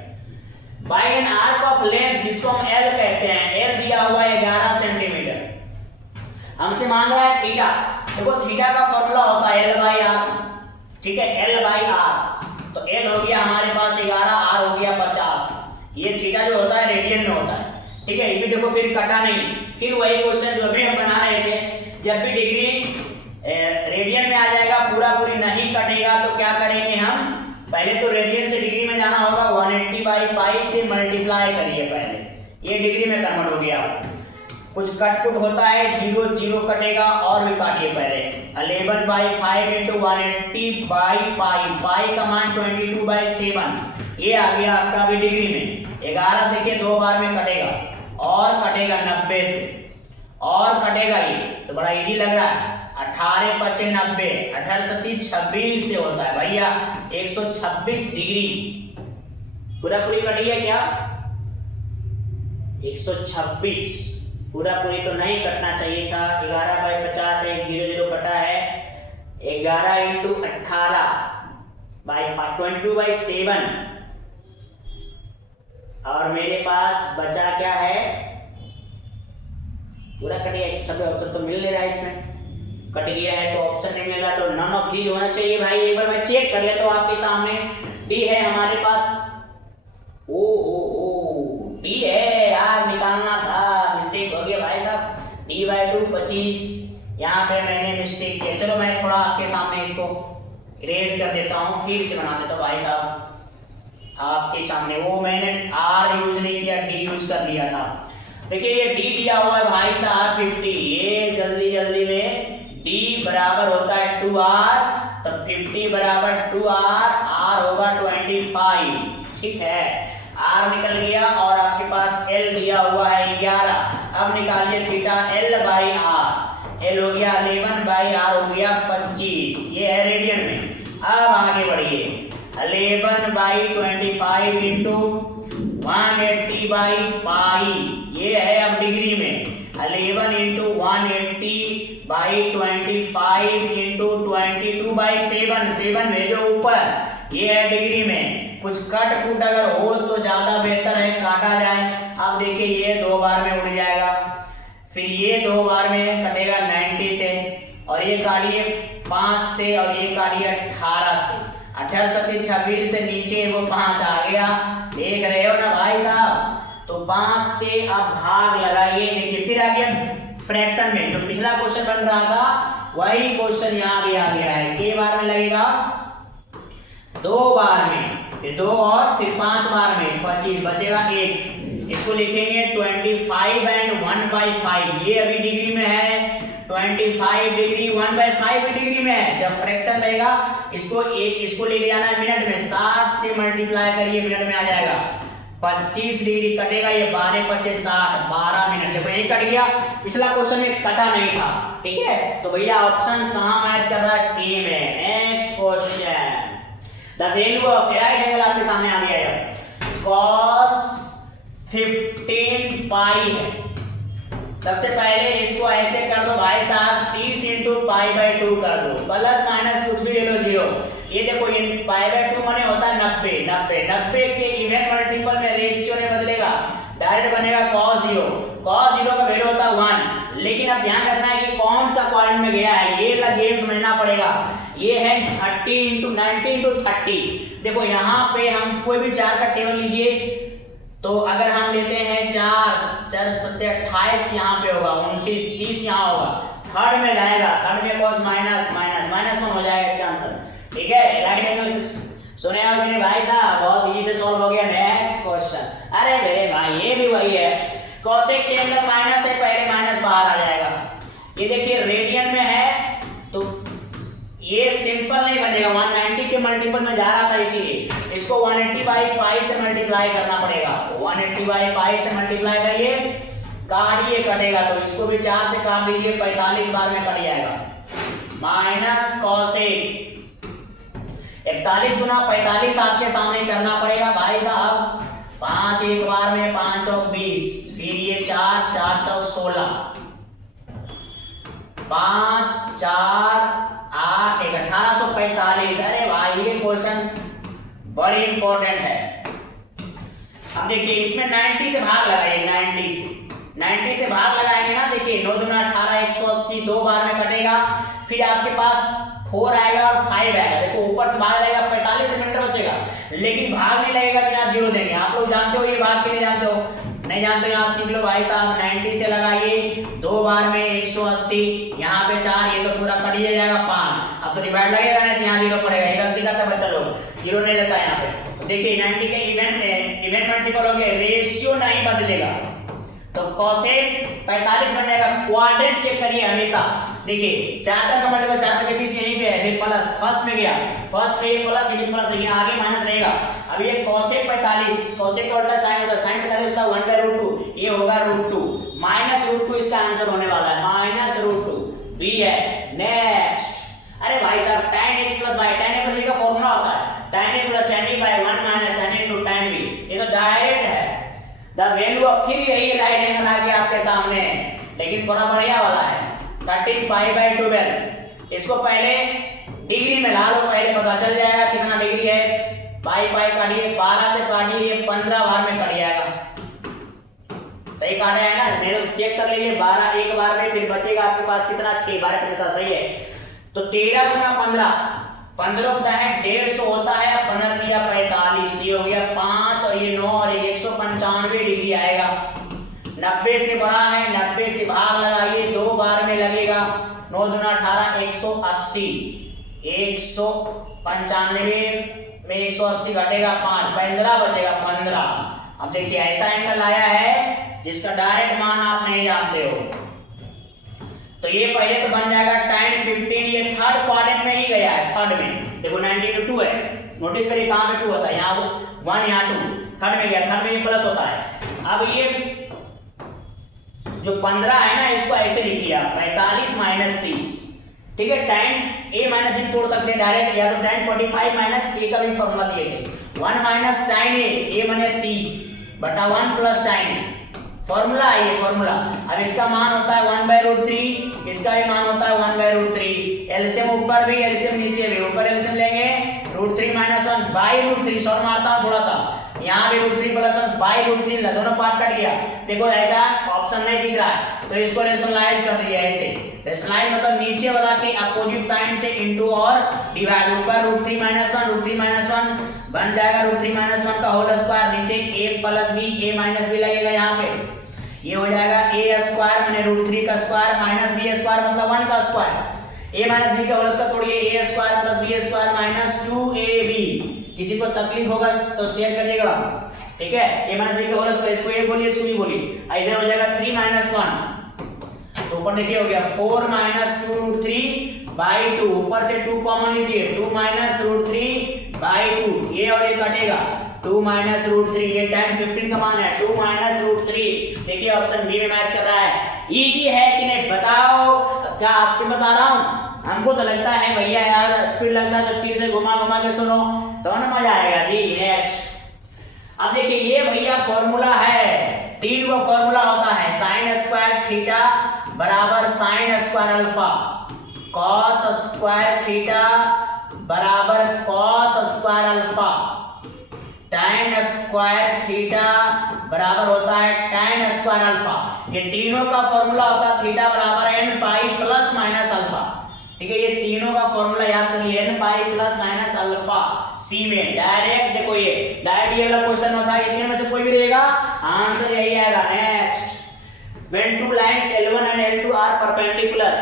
bye an arc of length जिसको हम एल कहते हैं। एल दिया हुआ है 11 सेंटीमीटर, हमसे मांग रहा है थीटा। देखो थीटा का फॉर्मूला होता है एल बाई आर, ठीक है, एल बाई आर। तो एल हो गया हमारे पास 11, आर हो गया 50। ये थीटा जो होता है रेडियन में होता है, ठीक है। ये भी देखो फिर कटा नहीं, फिर वही क्वेश्चन जो अभी हम बना रहे थे, जब भी डिग्री रेडियन में आ जाएगा पूरा पूरी नहीं कटेगा तो क्या करेंगे हम, पहले तो रेडियन से डिग्री में जाना होगा, 180/पाई से मल्टीप्लाई करिए पहले, ये डिग्री में कन्वर्ट हो गया। कुछ कट कुट होता है, 0 0 कटेगा और भी काटिए पहले। 11/5 × 180/पाई, पाई का मान 22/7, ये आ गया आपका अभी डिग्री में। 11 देखिए 2 बार में कटेगा और कटेगा 90 से और कटेगा, ये तो बड़ा इजी लग रहा है। 18 × 5 = 90, 18 × 7 = 26 से होता है भैया 126 डिग्री। पूरा पूरी कट गया क्या 126? पूरा पूरी तो नहीं कटना चाहिए था। 11/50 है, 0 0 कटा है। 11 × 18/22/7 और मेरे पास बचा क्या है, पूरा कट गया 126। ऑप्शन तो मिल नहीं रहा है इसमें, कट गया है तो ऑप्शन नहीं मिल रहा, तो नन ऑफ दीज होना चाहिए भाई। एक बार मैं चेक कर लेता हूं आपके सामने। डी है हमारे पास, ओ डी है यार, निकालना था, मिस्टेक हो गया भाई साहब। D/2 25, यहाँ पे मैंने मिस्टेक किया। चलो मैं थोड़ा आपके सामने इसको इरेज कर देता हूँ, फिर से बना देता हूँ भाई साहब आपके सामने। वो मैंने R यूज नहीं किया, D यूज कर लिया था। देखिए ये D दिया हुआ है भाई साहब 50, ये जल्दी जल्दी में D बराबर होता है 2R, तो 50 बराबर 2R, R होगा 25, ठीक है। R निकल गया और आपके पास L दिया हुआ है 11। अब निकालिए theta L by R, L हो गया 11 बाई R हो गया 25, ये है रेडियन में। अब आगे बढ़िए, 11 बाई 25 इंटू 180 बाई पाई, ये है अब डिग्री में। 11 इंटू 180 बाई 25 इंटू 22 बाई 7, 7 भेजो ऊपर, ये है डिग्री में। कुछ कट कुट अगर हो तो ज्यादा बेहतर है, काटा जाए। अब देखिए ये 2 बार में उड़ जाएगा, फिर ये 2 बार में कटेगा 90 से, और ये काटिए 5 से, और ये काटिए 18 से। 18 सती 26 से नीचे वो 5 आ गया, देख रहे हो ना भाई साहब। तो 5 से आप भाग लगाइए। देखिए फिर आ गया फ्रैक्शन में, जो पिछला क्वेश्चन बन रहा था वही क्वेश्चन यहाँ भी आ गया है। के बार में लगेगा 2 बार में, फिर 2 और फिर 5 बार में 25, बचेगा 1। इसको लिखेंगे 25 एंड 1/5, ये अभी डिग्री में है। 25 डिग्री 1/5 भी डिग्री में है। जब फ्रैक्शन रहेगा इसको लेके जाना है मिनट में, 60 से मल्टीप्लाई करिए, मिनट में आ जाएगा। 25 डिग्री कटेगा, ये 12 25 60, 12 मिनट। देखो ये कट गया, पिछला क्वेश्चन में कटा नहीं था, ठीक है। तो भैया ऑप्शन कहां मैच कर रहा है? सी में। Next question, the value of right angle आपके सामने आ गया है, cos 15 पाई है। सबसे पहले इसको ऐसे कर दो भाई साहब, 30 इंटू पाई बाई 2 कर दो, प्लस माइनस कुछ भी ले लो 0। ये देखो ये पाई बाई 2 माने होता है 90, 90 90 के इवन मल्टीपल में रेशियो नहीं बदलेगा, डायरेक्ट बनेगा cos 0। cos 0 का वैल्यू होता है 1। लेकिन अब ध्यान रखना है कि कौन सा क्वाड्रेंट में गया है, ये ला गेम समझना पड़ेगा। ये है 30 इंटू 90 इंटू 30। देखो यहाँ पे हम कोई भी 4 का टेबल लीजिए, तो अगर हम लेते हैं 4 4 7 28, यहाँ पे होगा 29 30, यहाँ होगा। थर्ड में जाएगा, थर्ड में cos माइनस माइनस माइनस 1 हो जाएगा इसका आंसर, ठीक है। राइट एंगल सुने आप मेरे भाई साहब, बहुत इजी से सॉल्व हो गया। नेक्स्ट क्वेश्चन, अरे मेरे भाई ये भी वही है, कोसेक के अंदर माइनस है, पहले माइनस बाहर आ जाएगा। ये देखिए रेडियन में है, तो ये सिंपल नहीं बनेगा, 190 के मल्टीपल में जा रहा था, इसीलिए इसको 180 बाई पाई से मल्टीप्लाई करना पड़ेगा। 180 बाई पाई से मल्टीप्लाई करिए, काटिए कटेगा, तो इसको भी 4 से काट दीजिए, 45 बार में कट जाएगा। माइनस कोसेक 41 गुना 45 आपके सामने करना पड़ेगा भाई साहब। 5 एक बार में, 5 चौक 20, फिर ये 4 4 चौक 16, 5 4 8 1 1845। अरे भाई ये क्वेश्चन बड़ी इंपॉर्टेंट है। अब देखिए इसमें 90 से भाग लगाइए, 90 से भाग लगाएंगे ना, देखिए 9 दूना 18 180, 2 बार में कटेगा, फिर आपके पास 4 आएगा और 5 आएगा। देखो ऊपर से भाग लगेगा, 45 सेंटीमीटर बचेगा, लेकिन भाग नहीं लगेगा तो यहाँ 0 देंगे। आप लोग जानते हो ये भाग के नहीं जानते हो? नहीं जानते, यहाँ सीख लो भाई साहब। 90 से लगाइए, 2 बार में 180, यहाँ पे 4, ये तो पूरा कट ही जाएगा 5। अब तो डिवाइड लगेगा नहीं, यहाँ 0 पड़ेगा, ये गलती करता है बच्चा लोग, 0 नहीं लेता यहाँ पे। तो देखिए 90 के इवन मल्टीपल हो गए, रेशियो नहीं बदलेगा, तो कोसेक 45 बन जाएगा। क्वाड्रेंट चेक करिए हमेशा, देखिए 4 का मल्टीपल 4 के बीच यहीं पे है, फिर प्लस फर्स्ट में गया, फर्स्ट पे प्लस, ये प्लस, लेकिन आगे माइनस रहेगा। अब ये कोसेक 45, कोसेक का उल्टा साइन होता है, साइन 45 होता है 1/√2, ये होगा √2, -√2 इसका आंसर होने वाला है, -√2 बी है। नेक्स्ट, अरे भाई साहब tan x + y, tan a + b का फार्मूला होता है tan a + tan b / 1 - tan a * tan b, ये तो डायरेक्ट है। द वैल्यू ऑफ, फिर यही लाइन एंगल आ गया आपके सामने, लेकिन थोड़ा बढ़िया वाला है, 30 π/12। इसको पहले डिग्री में ला लो, पहले पता चल जाएगा कितना डिग्री है। पाई काटिए, 12 से काटिए, ये 15 बार में कट जाएगा। सही काटा है ना? नहीं तो चेक कर लीजिए, 12 एक बार में, फिर बचेगा आपके पास कितना, 6 12 प्रतिशत, सही है। तो 13 गुना 15, 15 होता है 150 होता है, 15 किया 45, ये हो गया 5 और ये 9 और 195 डिग्री आएगा। 90 से बड़ा है, 90 से भाग लगाइए, 2 बार में लगेगा, 9 दूना 18 180, 195 में 180 घटेगा 5, 15 बचेगा 15। अब देखिए ऐसा एंगल आया है जिसका डायरेक्ट मान आप नहीं जानते हो, तो ये पहले तो बन जाएगा tan 15, ये थर्ड क्वाड्रेंट में ही गया है, थर्ड में देखो 19 2 है, नोटिस करिए कहां पे 2 होता है, यहाँ 1 यहाँ 2, थर्ड में गया, थर्ड में ये प्लस होता है। अब ये जो 15 है ना, इसको ऐसे लिखिए आप 45 माइनस 30, ठीक है। tan a माइनस b तोड़ सकते हैं डायरेक्ट, या तो tan 45 माइनस a का भी फॉर्मूला दिए थे, 1 माइनस tan a माने 30 बटा 1 प्लस tan a, फॉर्मूला है ये फॉर्मूला। अब इसका मान होता है 1/√3, इसका भी मान होता है 1/√3, एलसीएम ऊपर भी एलसीएम नीचे भी, ऊपर एलसीएम लेंगे √3 - 1/√3, शॉर्ट मारता हूं थोड़ा सा, यहाँ भी √3 + 1/√3, दोनों पार्ट कट गया। देखो ऐसा ऑप्शन नहीं दिख रहा है, तो इसको रेशनलाइज कर दिया ऐसे, रेशनलाइज मतलब नीचे वाला के अपोजिट साइन से इनटू और डिवाइड, ऊपर √3 - 1 बन जाएगा √3 - 1 का होल स्क्वायर, नीचे a + b a - b लगेगा यहाँ पे, ये हो जाएगा a स्क्वायर माने √3 का स्क्वायर माइनस b स्क्वायर मतलब 1 का स्क्वायर, a माइनस b का होल स्क्वायर तोड़िए, a square plus b square minus 2ab, किसी को तकलीफ होगा तो शेयर करिएगा, ठीक है। a माइनस b का होल स्क्वायर, इसको a बोलिए, इसको b बोलिए, इधर हो जाएगा 3 - 1, तो ऊपर देखिए हो गया 4 - 2√3/2, ऊपर से 2 कॉमन लीजिए, 2 - √3/2, ये और ये कटेगा 2 - √3, ये tan 15 का मान है 2 - √3, देखिए ऑप्शन बी में मैच कर रहा है। इजी है कि नहीं बताओ, क्या स्पीड बता रहा हूं, हमको तो लगता है भैया यार स्पीड लगता है तो फिर से घुमा घुमा के सुनो तो ना मजा आएगा जी। नेक्स्ट अब देखिए ये भैया फॉर्मूला है, 3 का फॉर्मूला होता है sin स्क्वायर थीटा बराबर sin square alpha, cos square theta बराबर cos square alpha, tan square theta बराबर होता है tan स्क्वायर अल्फा, ये तीनों का फॉर्मूला होता है थीटा बराबर n pi plus minus alpha, ठीक है। ये तीनों का फॉर्मूला याद करिए n pi plus minus alpha, C में डायरेक्ट देखो ये डायरेक्ट ये वाला क्वेश्चन होता है, इनमें से कोई भी रहेगा आंसर यही आएगा। Next when two lines L1 and L2 are perpendicular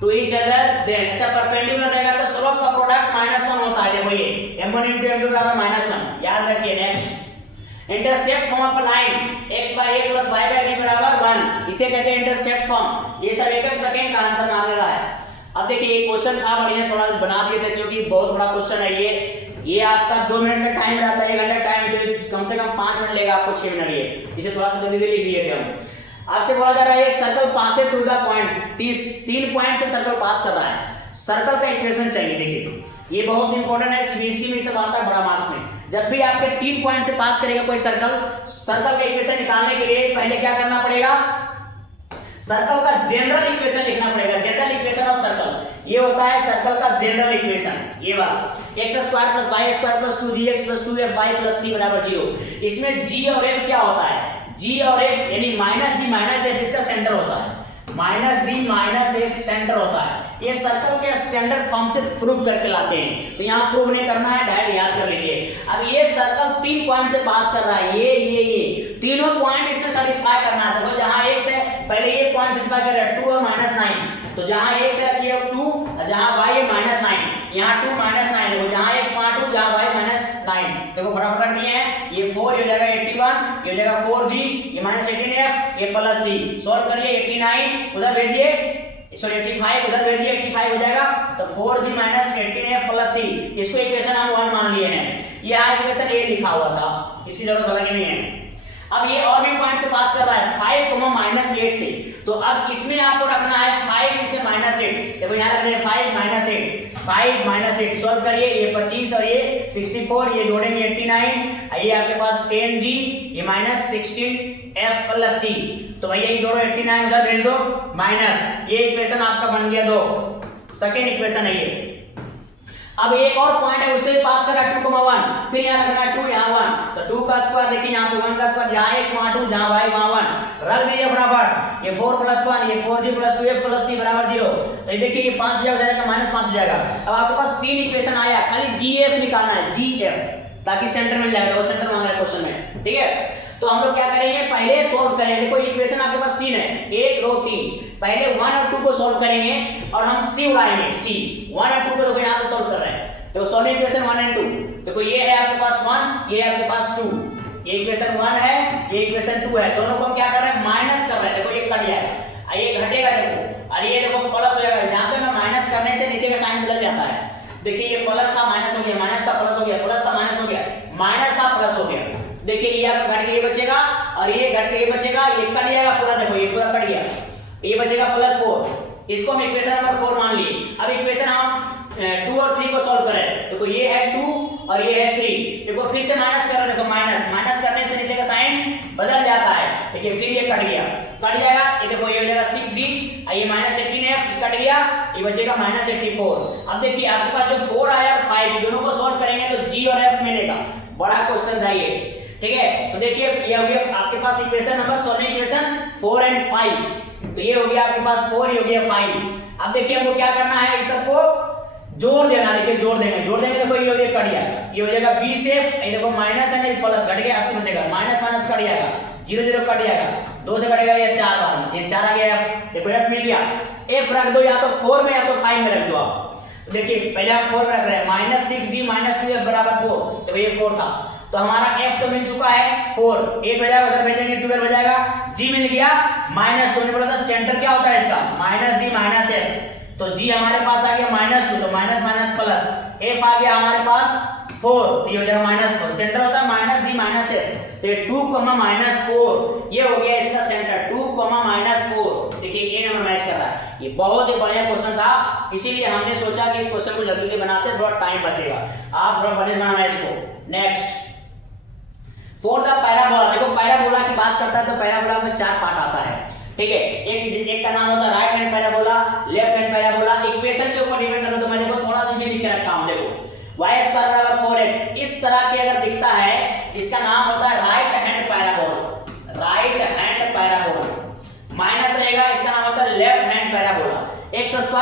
to each other then, अच्छा परपेंडिकुलर रहेगा तो स्लोप का प्रोडक्ट -1 होता है, देखो ये m1 * m2 बराबर -1, याद रखिए। Next intercept form of line x/a + y/b बराबर 1, इसे कहते हैं इंटरसेप्ट फॉर्म। ये सब 1 सेकंड का आंसर नाम ले रहा है। अब देखिए ये क्वेश्चन था बढ़िया, थोड़ा बना दिए थे क्योंकि बहुत बड़ा क्वेश्चन है ये आपका 2 मिनट का टाइम रहता है, 1 घंटा टाइम, तो कम से कम 5 मिनट लेगा आपको, 6 मिनट, ये इसे थोड़ा सा जल्दी लिख दिए थे हम। आपसे बोला जा रहा है circle passes through the point, 3 point से सर्कल पास कर रहा है, सर्कल का इक्वेशन चाहिए। देखिए ये बहुत इंपॉर्टेंट है, सीबीएसई में सब आता है बड़ा मार्क्स में, जब भी आपके 3 पॉइंट से पास करेगा कोई सर्कल, सर्कल का इक्वेशन निकालने के लिए पहले क्या करना पड़ेगा, सर्कल का जनरल इक्वेशन लिखना पड़ेगा, जनरल इक्वेशन ऑफ सर्कल, ये होता है सर्कल का जनरल इक्वेशन, ये वाला x² + y² + 2gx + 2fy + c = 0। इसमें g और f क्या होता है, g और f यानी -g - f इसका सेंटर होता है, -g - f सेंटर होता है, ये सर्कल के स्टैंडर्ड फॉर्म से प्रूव करके लाते हैं, तो यहाँ प्रूव नहीं करना है, डायरेक्ट याद कर लीजिए। अब ये सर्कल 3 पॉइंट से पास कर रहा है, ये तीनों पॉइंट इसमें सेटिस्फाई करना है। देखो जहां 1 से पहले ये पॉइंट सेटिस्फाई कर रहा है 2 और -9, तो जहां 1 से रखिए 2, जहां y है -9, यहाँ 2 -9, देखो जहां x वहां 2, जहां y -9, देखो फटाफट रख दिए हैं, ये 4 ये हो जाएगा 81, ये हो जाएगा 4g, ये -18f, ये +c, सॉल्व करिए 89 उधर भेजिए, सॉरी 85 उधर भेजिए, 85 हो जाएगा, तो 4g - 18f + c, इसको इक्वेशन हम 1 मान लिए हैं, ये यहाँ इक्वेशन a लिखा हुआ था, इसकी जरूरत अलग नहीं है। अब ये और भी पॉइंट से पास कर रहा है 5, -8 से, तो अब इसमें आपको रखना है 5 इसे -8, देखो यहाँ रख रहे हैं 5 - 8, सॉल्व करिए, ये 25 और ये 64, ये जोड़ेंगे 89, ये आपके पास 10g, ये -16f + c, तो भैया ये जोड़ो 89 उधर भेज दो माइनस, ये इक्वेशन आपका बन गया 2, सेकंड इक्वेशन है ये। अब एक और पॉइंट है उससे पास कर रहा है 2,1, फिर यहाँ रखना है 2, यहाँ 1, तो 2 का स्क्वायर देखिए यहाँ पे 1 का स्क्वायर, जहाँ x वहाँ 2, जहाँ y वहाँ 1, रख दीजिए फटाफट, ये 4 + 1, ये 4g + 2f + c = 0, तो ये देखिए ये 5 हो जाएगा -5 हो जाएगा। अब आपके पास 3 इक्वेशन आया, खाली gf निकालना है, gf, ताकि सेंटर मिल जाएगा, वो सेंटर मांग रहा है क्वेश्चन में, ठीक है। तो हम लोग क्या करेंगे, पहले सोल्व करेंगे, देखो इक्वेशन आपके पास 3 है, 1 2 3, पहले 1 और 2 को सोल्व करेंगे और हम c उड़ाएंगे, c 1 और 2 को देखो यहाँ पे सोल्व कर रहे हैं, तो सॉल्व इक्वेशन 1 और 2, देखो ये है आपके पास 1, ये है आपके पास 2, ये इक्वेशन 1 है, ये इक्वेशन 2 है, दोनों को हम क्या कर रहे हैं माइनस कर रहे हैं, देखो ये कट जाएगा, ये घटेगा, देखो देखिए ये आपका घट के ये बचेगा और ये घट के ये बचेगा, ये कट जाएगा पूरा, देखो ये पूरा कट गया, ये बचेगा +4, इसको हम इक्वेशन नंबर 4 मान लिए। अब इक्वेशन हम 2 और 3 को सॉल्व करें, देखो ये है 2 और ये है 3, देखो फिर से माइनस कर रहे हैं, देखो माइनस करने से नीचे का साइन बदल जाता है, देखिए फिर ये कट गया, कट जाएगा, ये देखो ये हो जाएगा 6d, ये -18f कट गया, ये बचेगा -84। अब देखिए आपके पास जो 4 आया और 5 दोनों को सॉल्व करेंगे तो g और f मिलेगा, बड़ा क्वेश्चन था ये, ठीक है। तो देखिए ये हो गया आपके पास equation number, solving equation 4 and 5, तो ये हो गया आपके पास 4, ये हो गया 5। अब देखिए हमको क्या करना है, इस सबको जोड़ देना, देखिए जोड़ देंगे, देखो ये हो गया कट जाएगा, ये हो जाएगा b से, ये देखो माइनस है ना प्लस, घट गया 80 बचेगा, माइनस कट जाएगा, 0 0 कट जाएगा, 2 से कटेगा ये 4 बार, ये 4 आ गया f, देखो f मिल गया, f रख दो या तो 4 में या तो 5 में रख दो आप। तो देखिए पहले आप 4 में रख रहे हैं, -6d -2f बराबर 4, देखो ये 4 था, तो हमारा f तो मिल चुका है 4, 8 हो जाएगा, उधर भेजेंगे 12 हो जाएगा, g मिल गया -2 ने बोला था सेंटर क्या होता है इसका -d -f, तो g हमारे पास आ गया -2, तो माइनस माइनस प्लस, f आ गया हमारे पास 4, तो ये हो जाएगा -4, सेंटर होता है -d -f, तो ये 2, -4 ये हो गया इसका सेंटर, 2, -4, देखिए ये नंबर मैच कर रहा है। ये बहुत ही बढ़िया क्वेश्चन था, इसीलिए हमने सोचा कि इस क्वेश्चन को जल्दी जल्दी बनाते हैं, थोड़ा टाइम बचेगा, आप थोड़ा बढ़िया बनाना इसको। नेक्स्ट फॉर द पैराबोला, देखो पैराबोला की बात करता है तो पैराबोला में 4 पार्ट आता है, ठीक है। एक का नाम होता है right hand parabola, left hand parabola, equation के ऊपर डिपेंड करता है, तो मैं देखो थोड़ा सा ये लिख के रखा हूं, देखो y² = 4x, इस तरह के अगर दिखता है इसका नाम होता है right hand parabola, right hand parabola. Minus रहेगा, इसका नाम होता है left hand parabola. x² =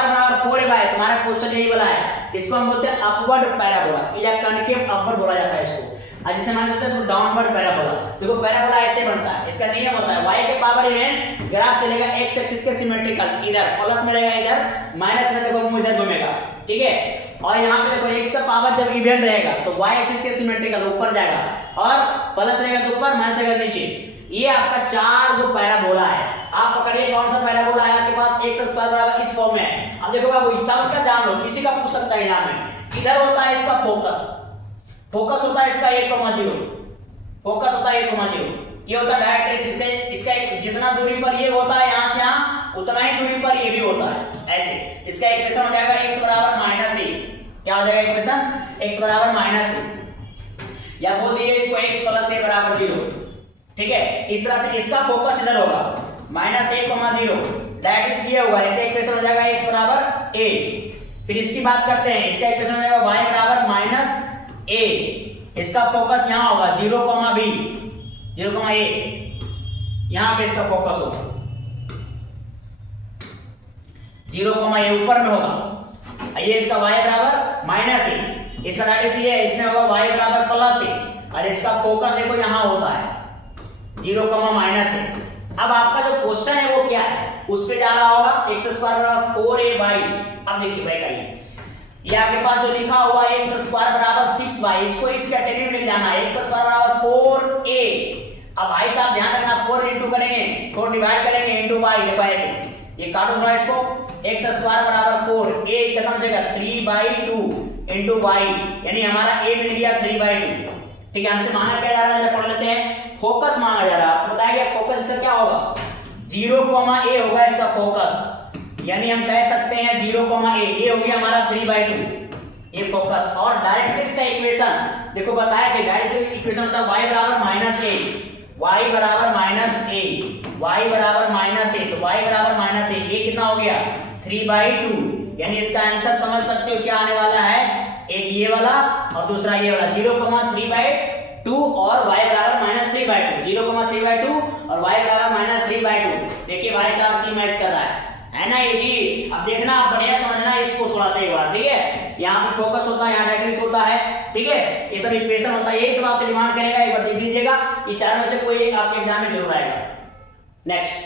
4y, तुम्हारा क्वेश्चन यही वाला है, इसको हम बोलते हैं अपवर्ड पैराबोला या कनकेव अपवर्ड बोला जाता है इसको, जैसे मान लेते हैं इसको डाउनवर्ड पैराबोला। देखो पैराबोला ऐसे बनता है, इसका नियम होता है y के पावर इवन ग्राफ चलेगा x एक्सिस के सिमेट्रिकल, इधर प्लस में रहेगा, इधर माइनस में, देखो मुंह इधर घूमेगा, ठीक है। और यहाँ पे देखो x का पावर जब इवन रहेगा तो y एक्सिस के सिमेट्रिकल ऊपर जाएगा और प्लस रहेगा तो ऊपर, माइनस रहेगा नीचे। ये आपका 4 जो पैराबोला है, आप पकड़िए कौन सा पैराबोला है आपके पास, x² इस फॉर्म में है। अब देखो बाबू हिसाब का जान लो, किसी का पूछ सकता है एग्जाम में। इधर होता है इसका फोकस होता है इसका 1,0, फोकस होता है 1,0, ये होता है डायरेक्ट्रिक्स, इसका जितना दूरी पर ये होता है यहाँ से यहाँ, उतना ही दूरी पर ये भी होता है, ऐसे। इसका इक्वेशन हो जाएगा x = -a, क्या हो जाएगा इक्वेशन, x = -a, या बोल दिए इसको x + a = 0, ठीक है। इस तरह से इसका फोकस इधर होगा -a,0, डायरेक्ट्रिक्स ये होगा, इसका इक्वेशन हो जाएगा x = a। फिर इसकी बात करते हैं, इसका इक्वेशन हो जाएगा y = -a, इसका फोकस यहाँ होगा 0,b, 0,a, यहाँ पे इसका फोकस होगा 0,a ऊपर में होगा। ये इसका y = -a, इसका डायरेक्ट्रिक्स ये है, इसमें होगा y = +a, और इसका फोकस देखो यहाँ होता है 0,-a। अब आपका जो क्वेश्चन है वो क्या है, उस पे जाना होगा, x² = 4ay। अब देखिए भाई का ये आपके पास जो लिखा हुआ है x² = 6y, इसको इस कैटेगरी में जाना है, x² = 4a। अब भाई साहब ध्यान रखना, 4 इंटू करेंगे, 4 डिवाइड करेंगे इंटू y, देखो ऐसे ये काटो थोड़ा इसको, x² = 4, a कितना हो जाएगा 3/2 इंटू y, यानी हमारा a मिल गया 3/2, ठीक है। हमसे मांगा क्या जा रहा है, पढ़ लेते हैं, फोकस मांगा जा रहा है। आपको बताया गया फोकस इसका क्या होगा, 0,a होगा इसका फोकस, यानी हम कह सकते हैं 0,a, ये हो गया हमारा 3/2, ये फोकस। और डायरेक्ट्रिक्स का इक्वेशन देखो बताया कि डायरेक्ट्रिक्स का इक्वेशन होता है y = -a, y = -a, y = -a, तो y = -a, ये कितना हो गया 3/2, यानी इसका आंसर समझ सकते हो क्या आने वाला है, एक ये वाला और दूसरा ये वाला, 0,3/2 और y = -3/2, 0,3/2 और y = -3/2। देखिए भाई साहब सी मैच कर रहा है ना ये जी। अब देखना, आप बढ़िया समझना इसको थोड़ा सा एक बार, ठीक है। यहाँ पे फोकस होता है, यहाँ डायरेक्ट्रिक्स होता है, ठीक है, ये सब इक्वेशन होता है, यही सब आपसे डिमांड करेगा, एक बार देख लीजिएगा, ये 4 में से कोई एक आपके एग्जाम में जरूर आएगा। Next,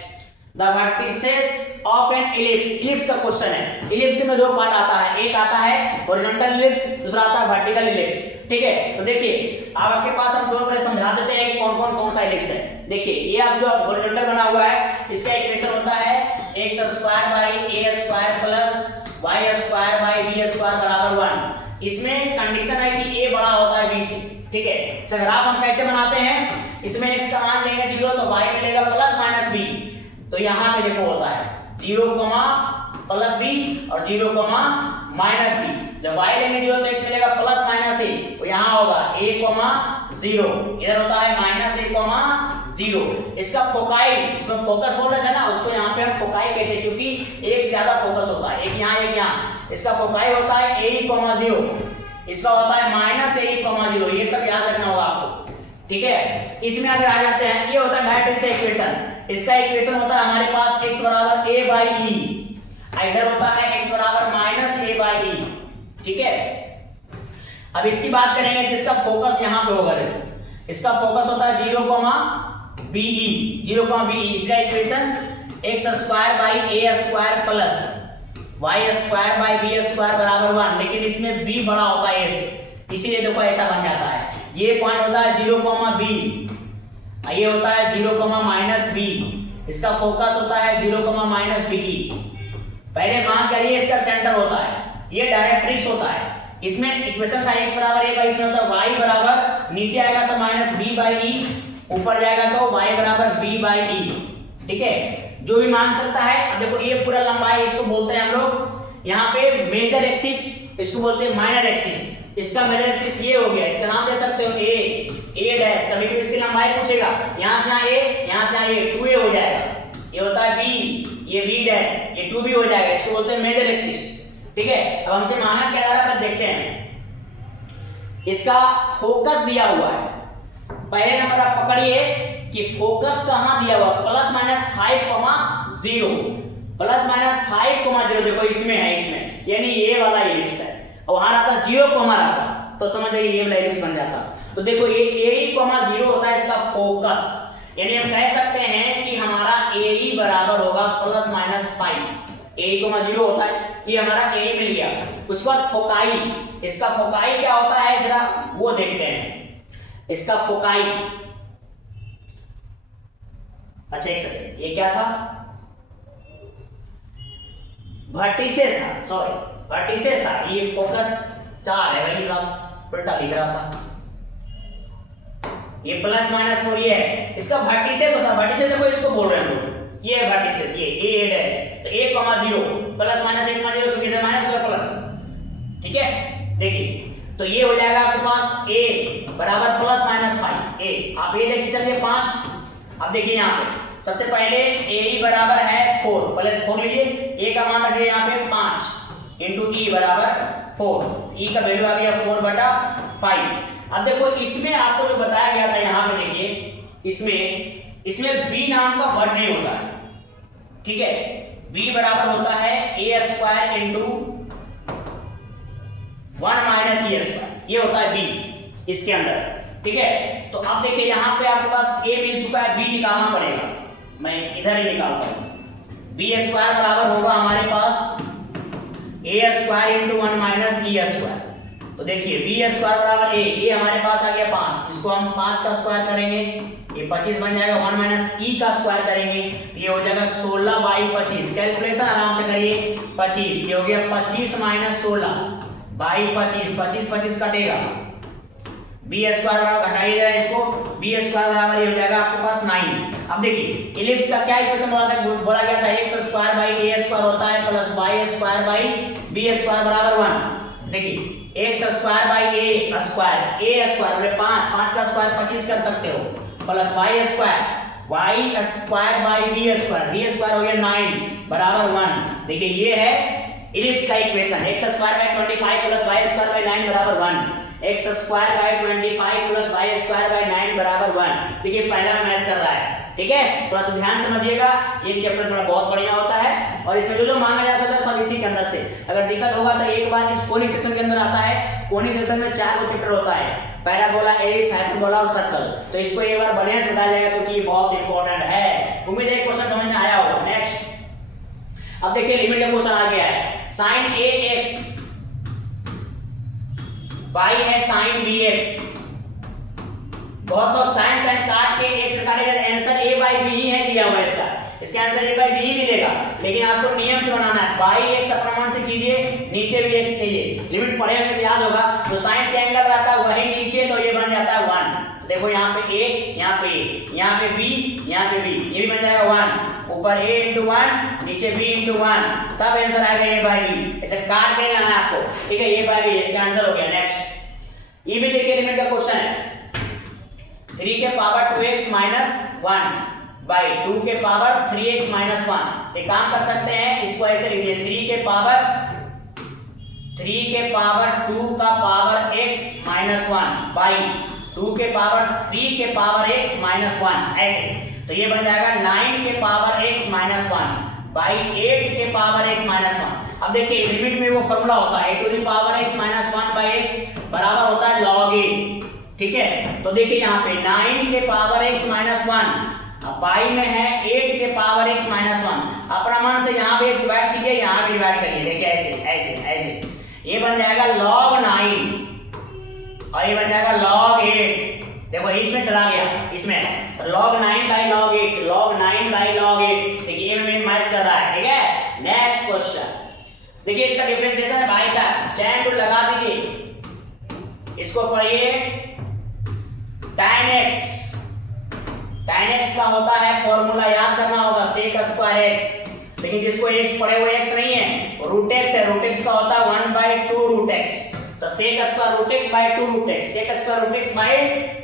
the vertices of N ellipse, ellipse का क्वेश्चन है। इलिप्स में 2 पार्ट आता है, एक आता है हॉरिजॉन्टल इलिप्स, दूसरा आता है वर्टिकल इलिप्स, ठीक है। तो देखिए आप आपके पास हम दोनों को समझा देते हैं कि कौन सा इलिप्स है। देखिए ये आप जो हॉरिजॉन्टल बना हुआ है, इसका इक्वेशन होता है x² / a² + y² / b² = 1। इसमें कंडीशन है कि a बड़ा होता है b से, ठीक है। इसका ग्राफ हम कैसे बनाते हैं, इसमें x का मान लेंगे 0 तो y मिलेगा प्लस माइनस b। तो यहाँ पे देखो होता है 0 प्लस b और 0 माइनस b। जब y लेंगे 0 तो x मिलेगा प्लस माइनस a, तो यहाँ होगा a 0, इधर होता है माइनस a 0। इसका फोकाई, इसमें फोकस बोल रहे थे ना, उसको यहाँ पे हम फोकाई कहते हैं क्योंकि एक से ज्यादा फोकस होता है, एक यहाँ एक यहाँ। इसका फोकाई होता है a 0, इसका होता है माइनस a 0, ये सब याद रखना होगा आपको, ठीक है। इसमें अगर आ जाते हैं, ये होता है डायरेक्ट इसका इक्वेशन। इसका इक्वेशन होता है हमारे पास x बराबर a बाई e, इधर होता है x बराबर माइनस a बाई e, ठीक है। अब इसकी बात करेंगे तो इसका फोकस यहाँ पे होगा, देखो इसका फोकस होता है 0 be 0 be। इसका equation x square by a square plus y square by b square बराबर 1, लेकिन इसमें b बड़ा होता है a से, इसीलिए देखो ऐसा बन जाता है। ये पॉइंट होता है 0 b, ये होता है 0 माइनस b। इसका फोकस होता है 0 माइनस b। पहले मान करिए इसका सेंटर होता है, ये डायरेक्ट्रिक्स होता है। इसमें इक्वेशन का x बराबर a बाई, इसमें होता है y बराबर, नीचे आएगा तो माइनस b बाई e, ऊपर जाएगा तो y बराबर b बाई e, ठीक है। जो भी मान सकता है। अब देखो ये पूरा लंबाई, इसको बोलते हैं हम लोग यहाँ पे मेजर एक्सिस, इसको बोलते हैं माइनर एक्सिस। इसका मेजर एक्सिस ये हो गया, इसका नाम दे सकते हो a डैश। कभी कभी इसकी लंबाई पूछेगा, यहाँ से यहाँ a, यहाँ से यहाँ a, 2a हो जाएगा। ये होता है b, ये b डैश, ये 2b हो जाएगा, इसको बोलते हैं मेजर एक्सिस, ठीक है। अब हमसे माना क्या जा रहा है देखते हैं। इसका फोकस दिया हुआ है, पहले नंबर आप पकड़िए कि फोकस कहां दिया हुआ, प्लस माइनस 5,0, प्लस माइनस 5,0 देखो इसमें है, इसमें यानी ये वाला एलिप्स है, और वहां आता 0, रहता तो समझ जाइए ये वाला एलिप्स बन जाता। तो देखो ये a 0 होता है इसका फोकस, यानी हम कह सकते हैं कि हमारा a बराबर होगा प्लस माइनस 5। a 0 होता है, ये हमारा a मिल गया। उसके बाद फोकाई, इसका फोकाई क्या होता है जरा वो देखते हैं। इसका फोकाई, अच्छा एक सेकंड, ये क्या था, वर्टिसेस था, सॉरी वर्टिसेस था। ये फोकस 4 है भाई साहब, उल्टा लिख रहा था, ये प्लस माइनस 4 ये है। इसका वर्टिसेस होता है, वर्टिसेस देखो इसको बोल रहे हैं हम लोग, ये वर्टिसेस, ये a डैश, तो a 0 प्लस माइनस 1 0 क्योंकि इधर माइनस होगा प्लस, ठीक है। देखिए तो ये हो जाएगा आपके पास a बराबर प्लस माइनस 5 a। आप ये देखिए चलिए 5। अब देखिए यहाँ पे सबसे पहले a बराबर है 4, प्लस 4 लीजिए, a का मान रखिए यहाँ पे 5 इंटू e बराबर 4, e का वैल्यू आ गया 4/5। अब देखो इसमें आपको जो बताया गया था यहाँ पे देखिए, इसमें b नाम का वर्ड नहीं होता है, ठीक है। b बराबर होता है a square into 1 minus e square, ये होता है b इसके अंदर, ठीक है। तो अब देखिए यहाँ पे आपके पास a मिल चुका है, b निकालना पड़ेगा, मैं इधर ही निकालता हूँ। b स्क्वायर बराबर होगा हमारे पास a square into 1 minus e square. तो देखिए b स्क्वायर बराबर a हमारे पास आ गया 5, इसको हम 5 का स्क्वायर करेंगे, ये 25 बन जाएगा, 1 माइनस e का स्क्वायर करेंगे, ये हो जाएगा 16/25। कैलकुलेशन आराम से करिए, 25 ये हो गया 25 माइनस 16/25, 25 कटेगा, b स्क्वायर बराबर घटाइए जरा इसको, b स्क्वायर बराबर ये हो जाएगा आपके पास 9। अब देखिए इलिप्स का क्या इक्वेशन बोला गया था, x square by a square होता है plus y square by b square बराबर 1। देखिए x square by a square बोले 5 का स्क्वायर 25 कर सकते हो, plus y square by b square हो गया 9 बराबर 1। देखिए ये है इलिप्स का equation, x square by 25 plus y square by 9 बराबर 1, x square by 25 plus y square by 9 बराबर 1। देखिए पहला मैच कर रहा है, ठीक है। थोड़ा सा ध्यान समझिएगा, ये चैप्टर थोड़ा बहुत बढ़िया होता है और इसमें जो मांगा जा सकता है सब इसी के अंदर से। अगर दिक्कत होगा तो एक बार इस कोनिक सेक्शन के अंदर आता है, कोनिक सेक्शन में 4 चैप्टर होता है, पैराबोला, एलिप्स, हाइपरबोला और सर्कल। तो इसको एक बार बढ़िया से बताया जाएगा क्योंकि ये बहुत इंपॉर्टेंट है। उम्मीद है क्वेश्चन समझ में आया होगा। नेक्स्ट अब देखिए लिमिट का क्वेश्चन आ गया है, sin ax बाई है sin bx। बहुत लोग sin काट के x काटे जाते, आंसर a बाई b ही है दिया हुआ इसका, इसके आंसर a बाई बी ही मिलेगा, लेकिन आपको नियम से बनाना है। बाई एक्स अप्रमाण से कीजिए, नीचे भी एक्स कीजिए। लिमिट पढ़े हमें तो याद होगा, जो साइन ट्रायंगल रहता है वही नीचे, तो ये बन जाता है 1। देखो यहाँ पे a, यहाँ पे a, यहाँ पे b, यहाँ पे b, ये भी बन जाएगा 1। ऊपर a इंटू 1, नीचे b इंटू 1, तब आंसर आएगा a बाई बी। ऐसे काट के लाना है आपको, ठीक है, a बाई बी इसका आंसर हो गया। नेक्स्ट ये भी देखिए लिमिट का क्वेश्चन है। 3 के पावर 2x माइनस 1 बाई 2 के पावर 3x माइनस 1। तो काम कर सकते हैं, इसको ऐसे लिख दिए 3 के पावर 2 का पावर x माइनस 1 बाई 2 के पावर 3 के पावर x माइनस 1, ऐसे। तो ये बन जाएगा 9 के पावर x माइनस 1 बाई 8 के पावर x माइनस 1। अब देखिए लिमिट में वो फॉर्मूला होता है a to the power x minus 1 by x बराबर होता है log a, ठीक है। तो देखिए यहाँ पे 9 के पावर x माइनस 1 बाई में है 8 के पावर x माइनस 1, अप्रमाण से यहाँ पे डिवाइड कीजिए, यहाँ पे डिवाइड करिए। देखिए ऐसे ऐसे ऐसे, ये बन जाएगा log 9 और ये बन जाएगा log 8। देखो इसमें चला गया, इसमें तो log 9 by log 8, log 9 by log 8। देखिए ये में मैच कर रहा है, ठीक है। नेक्स्ट क्वेश्चन देखिए, इसका डिफरेंशिएशन है भाई साहब, चैन रूल लगा दीजिए, इसको पढ़िए। tan x का होता है फॉर्मूला, याद करना होगा sec स्क्वायर x, लेकिन जिसको x पढ़े हुए x नहीं है रूट x है, रूट x का होता है 1 बाई 2 रूट x। तो sec square root x by 2 root x, sec square root x by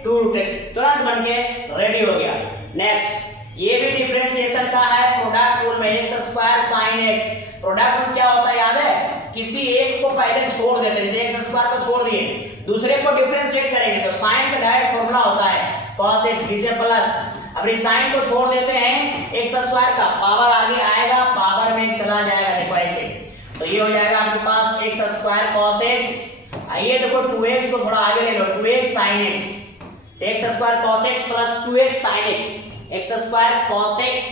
2 root x तुरंत बन के रेडी हो गया। नेक्स्ट ये भी डिफरेंशिएशन का है, प्रोडक्ट रूल में x square sin x। Product rule क्या होता है याद है, किसी एक को पहले छोड़ देते हैं, जैसे x स्क्वायर को छोड़ दिए, दूसरे को डिफरेंशिएट करेंगे तो sin का डायरेक्ट फॉर्मूला होता है cos x पीछे प्लस, अब इस sin को छोड़ देते हैं x स्क्वायर का, पावर आगे आएगा, पावर में चला जाएगा, देखो ऐसे। तो ये हो जाएगा आपके पास x स्क्वायर cos x। आइए देखो 2x को थोड़ा आगे ले लो, 2x sin x, x square cos x plus 2x sin x, x square cos x,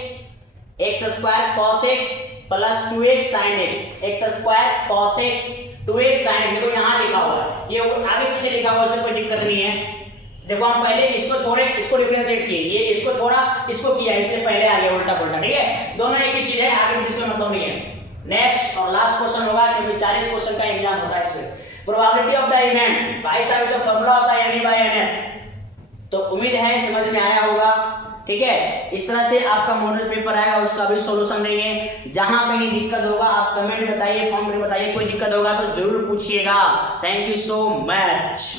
x square cos x plus 2x sin x, x square cos x 2x sin x। देखो यहाँ लिखा हुआ है, ये आगे पीछे लिखा हुआ है, कोई दिक्कत नहीं है। देखो हम पहले इसको छोड़े, इसको डिफरेंशिएट किए, ये इसको छोड़ा, इसको किया, इसके पहले आ गया उल्टा पुल्टा, ठीक है। दोनों एक ही चीज है, आगे पीछे इसमें मतलब नहीं है। नेक्स्ट और लास्ट क्वेश्चन होगा, क्योंकि 40 क्वेश्चन का एग्जाम होता है इसमें। प्रोबेबिलिटी ऑफ द इवेंट, भाई साहब तो फॉर्मूला होता है n बाई ns। तो उम्मीद है समझ में आया होगा, ठीक है। इस तरह से आपका मॉडल पेपर आएगा, उसका भी सॉल्यूशन देंगे। जहां कहीं दिक्कत होगा आप कमेंट बताइए, फॉर्म में बताइए, कोई दिक्कत होगा तो जरूर पूछिएगा। Thank you so much.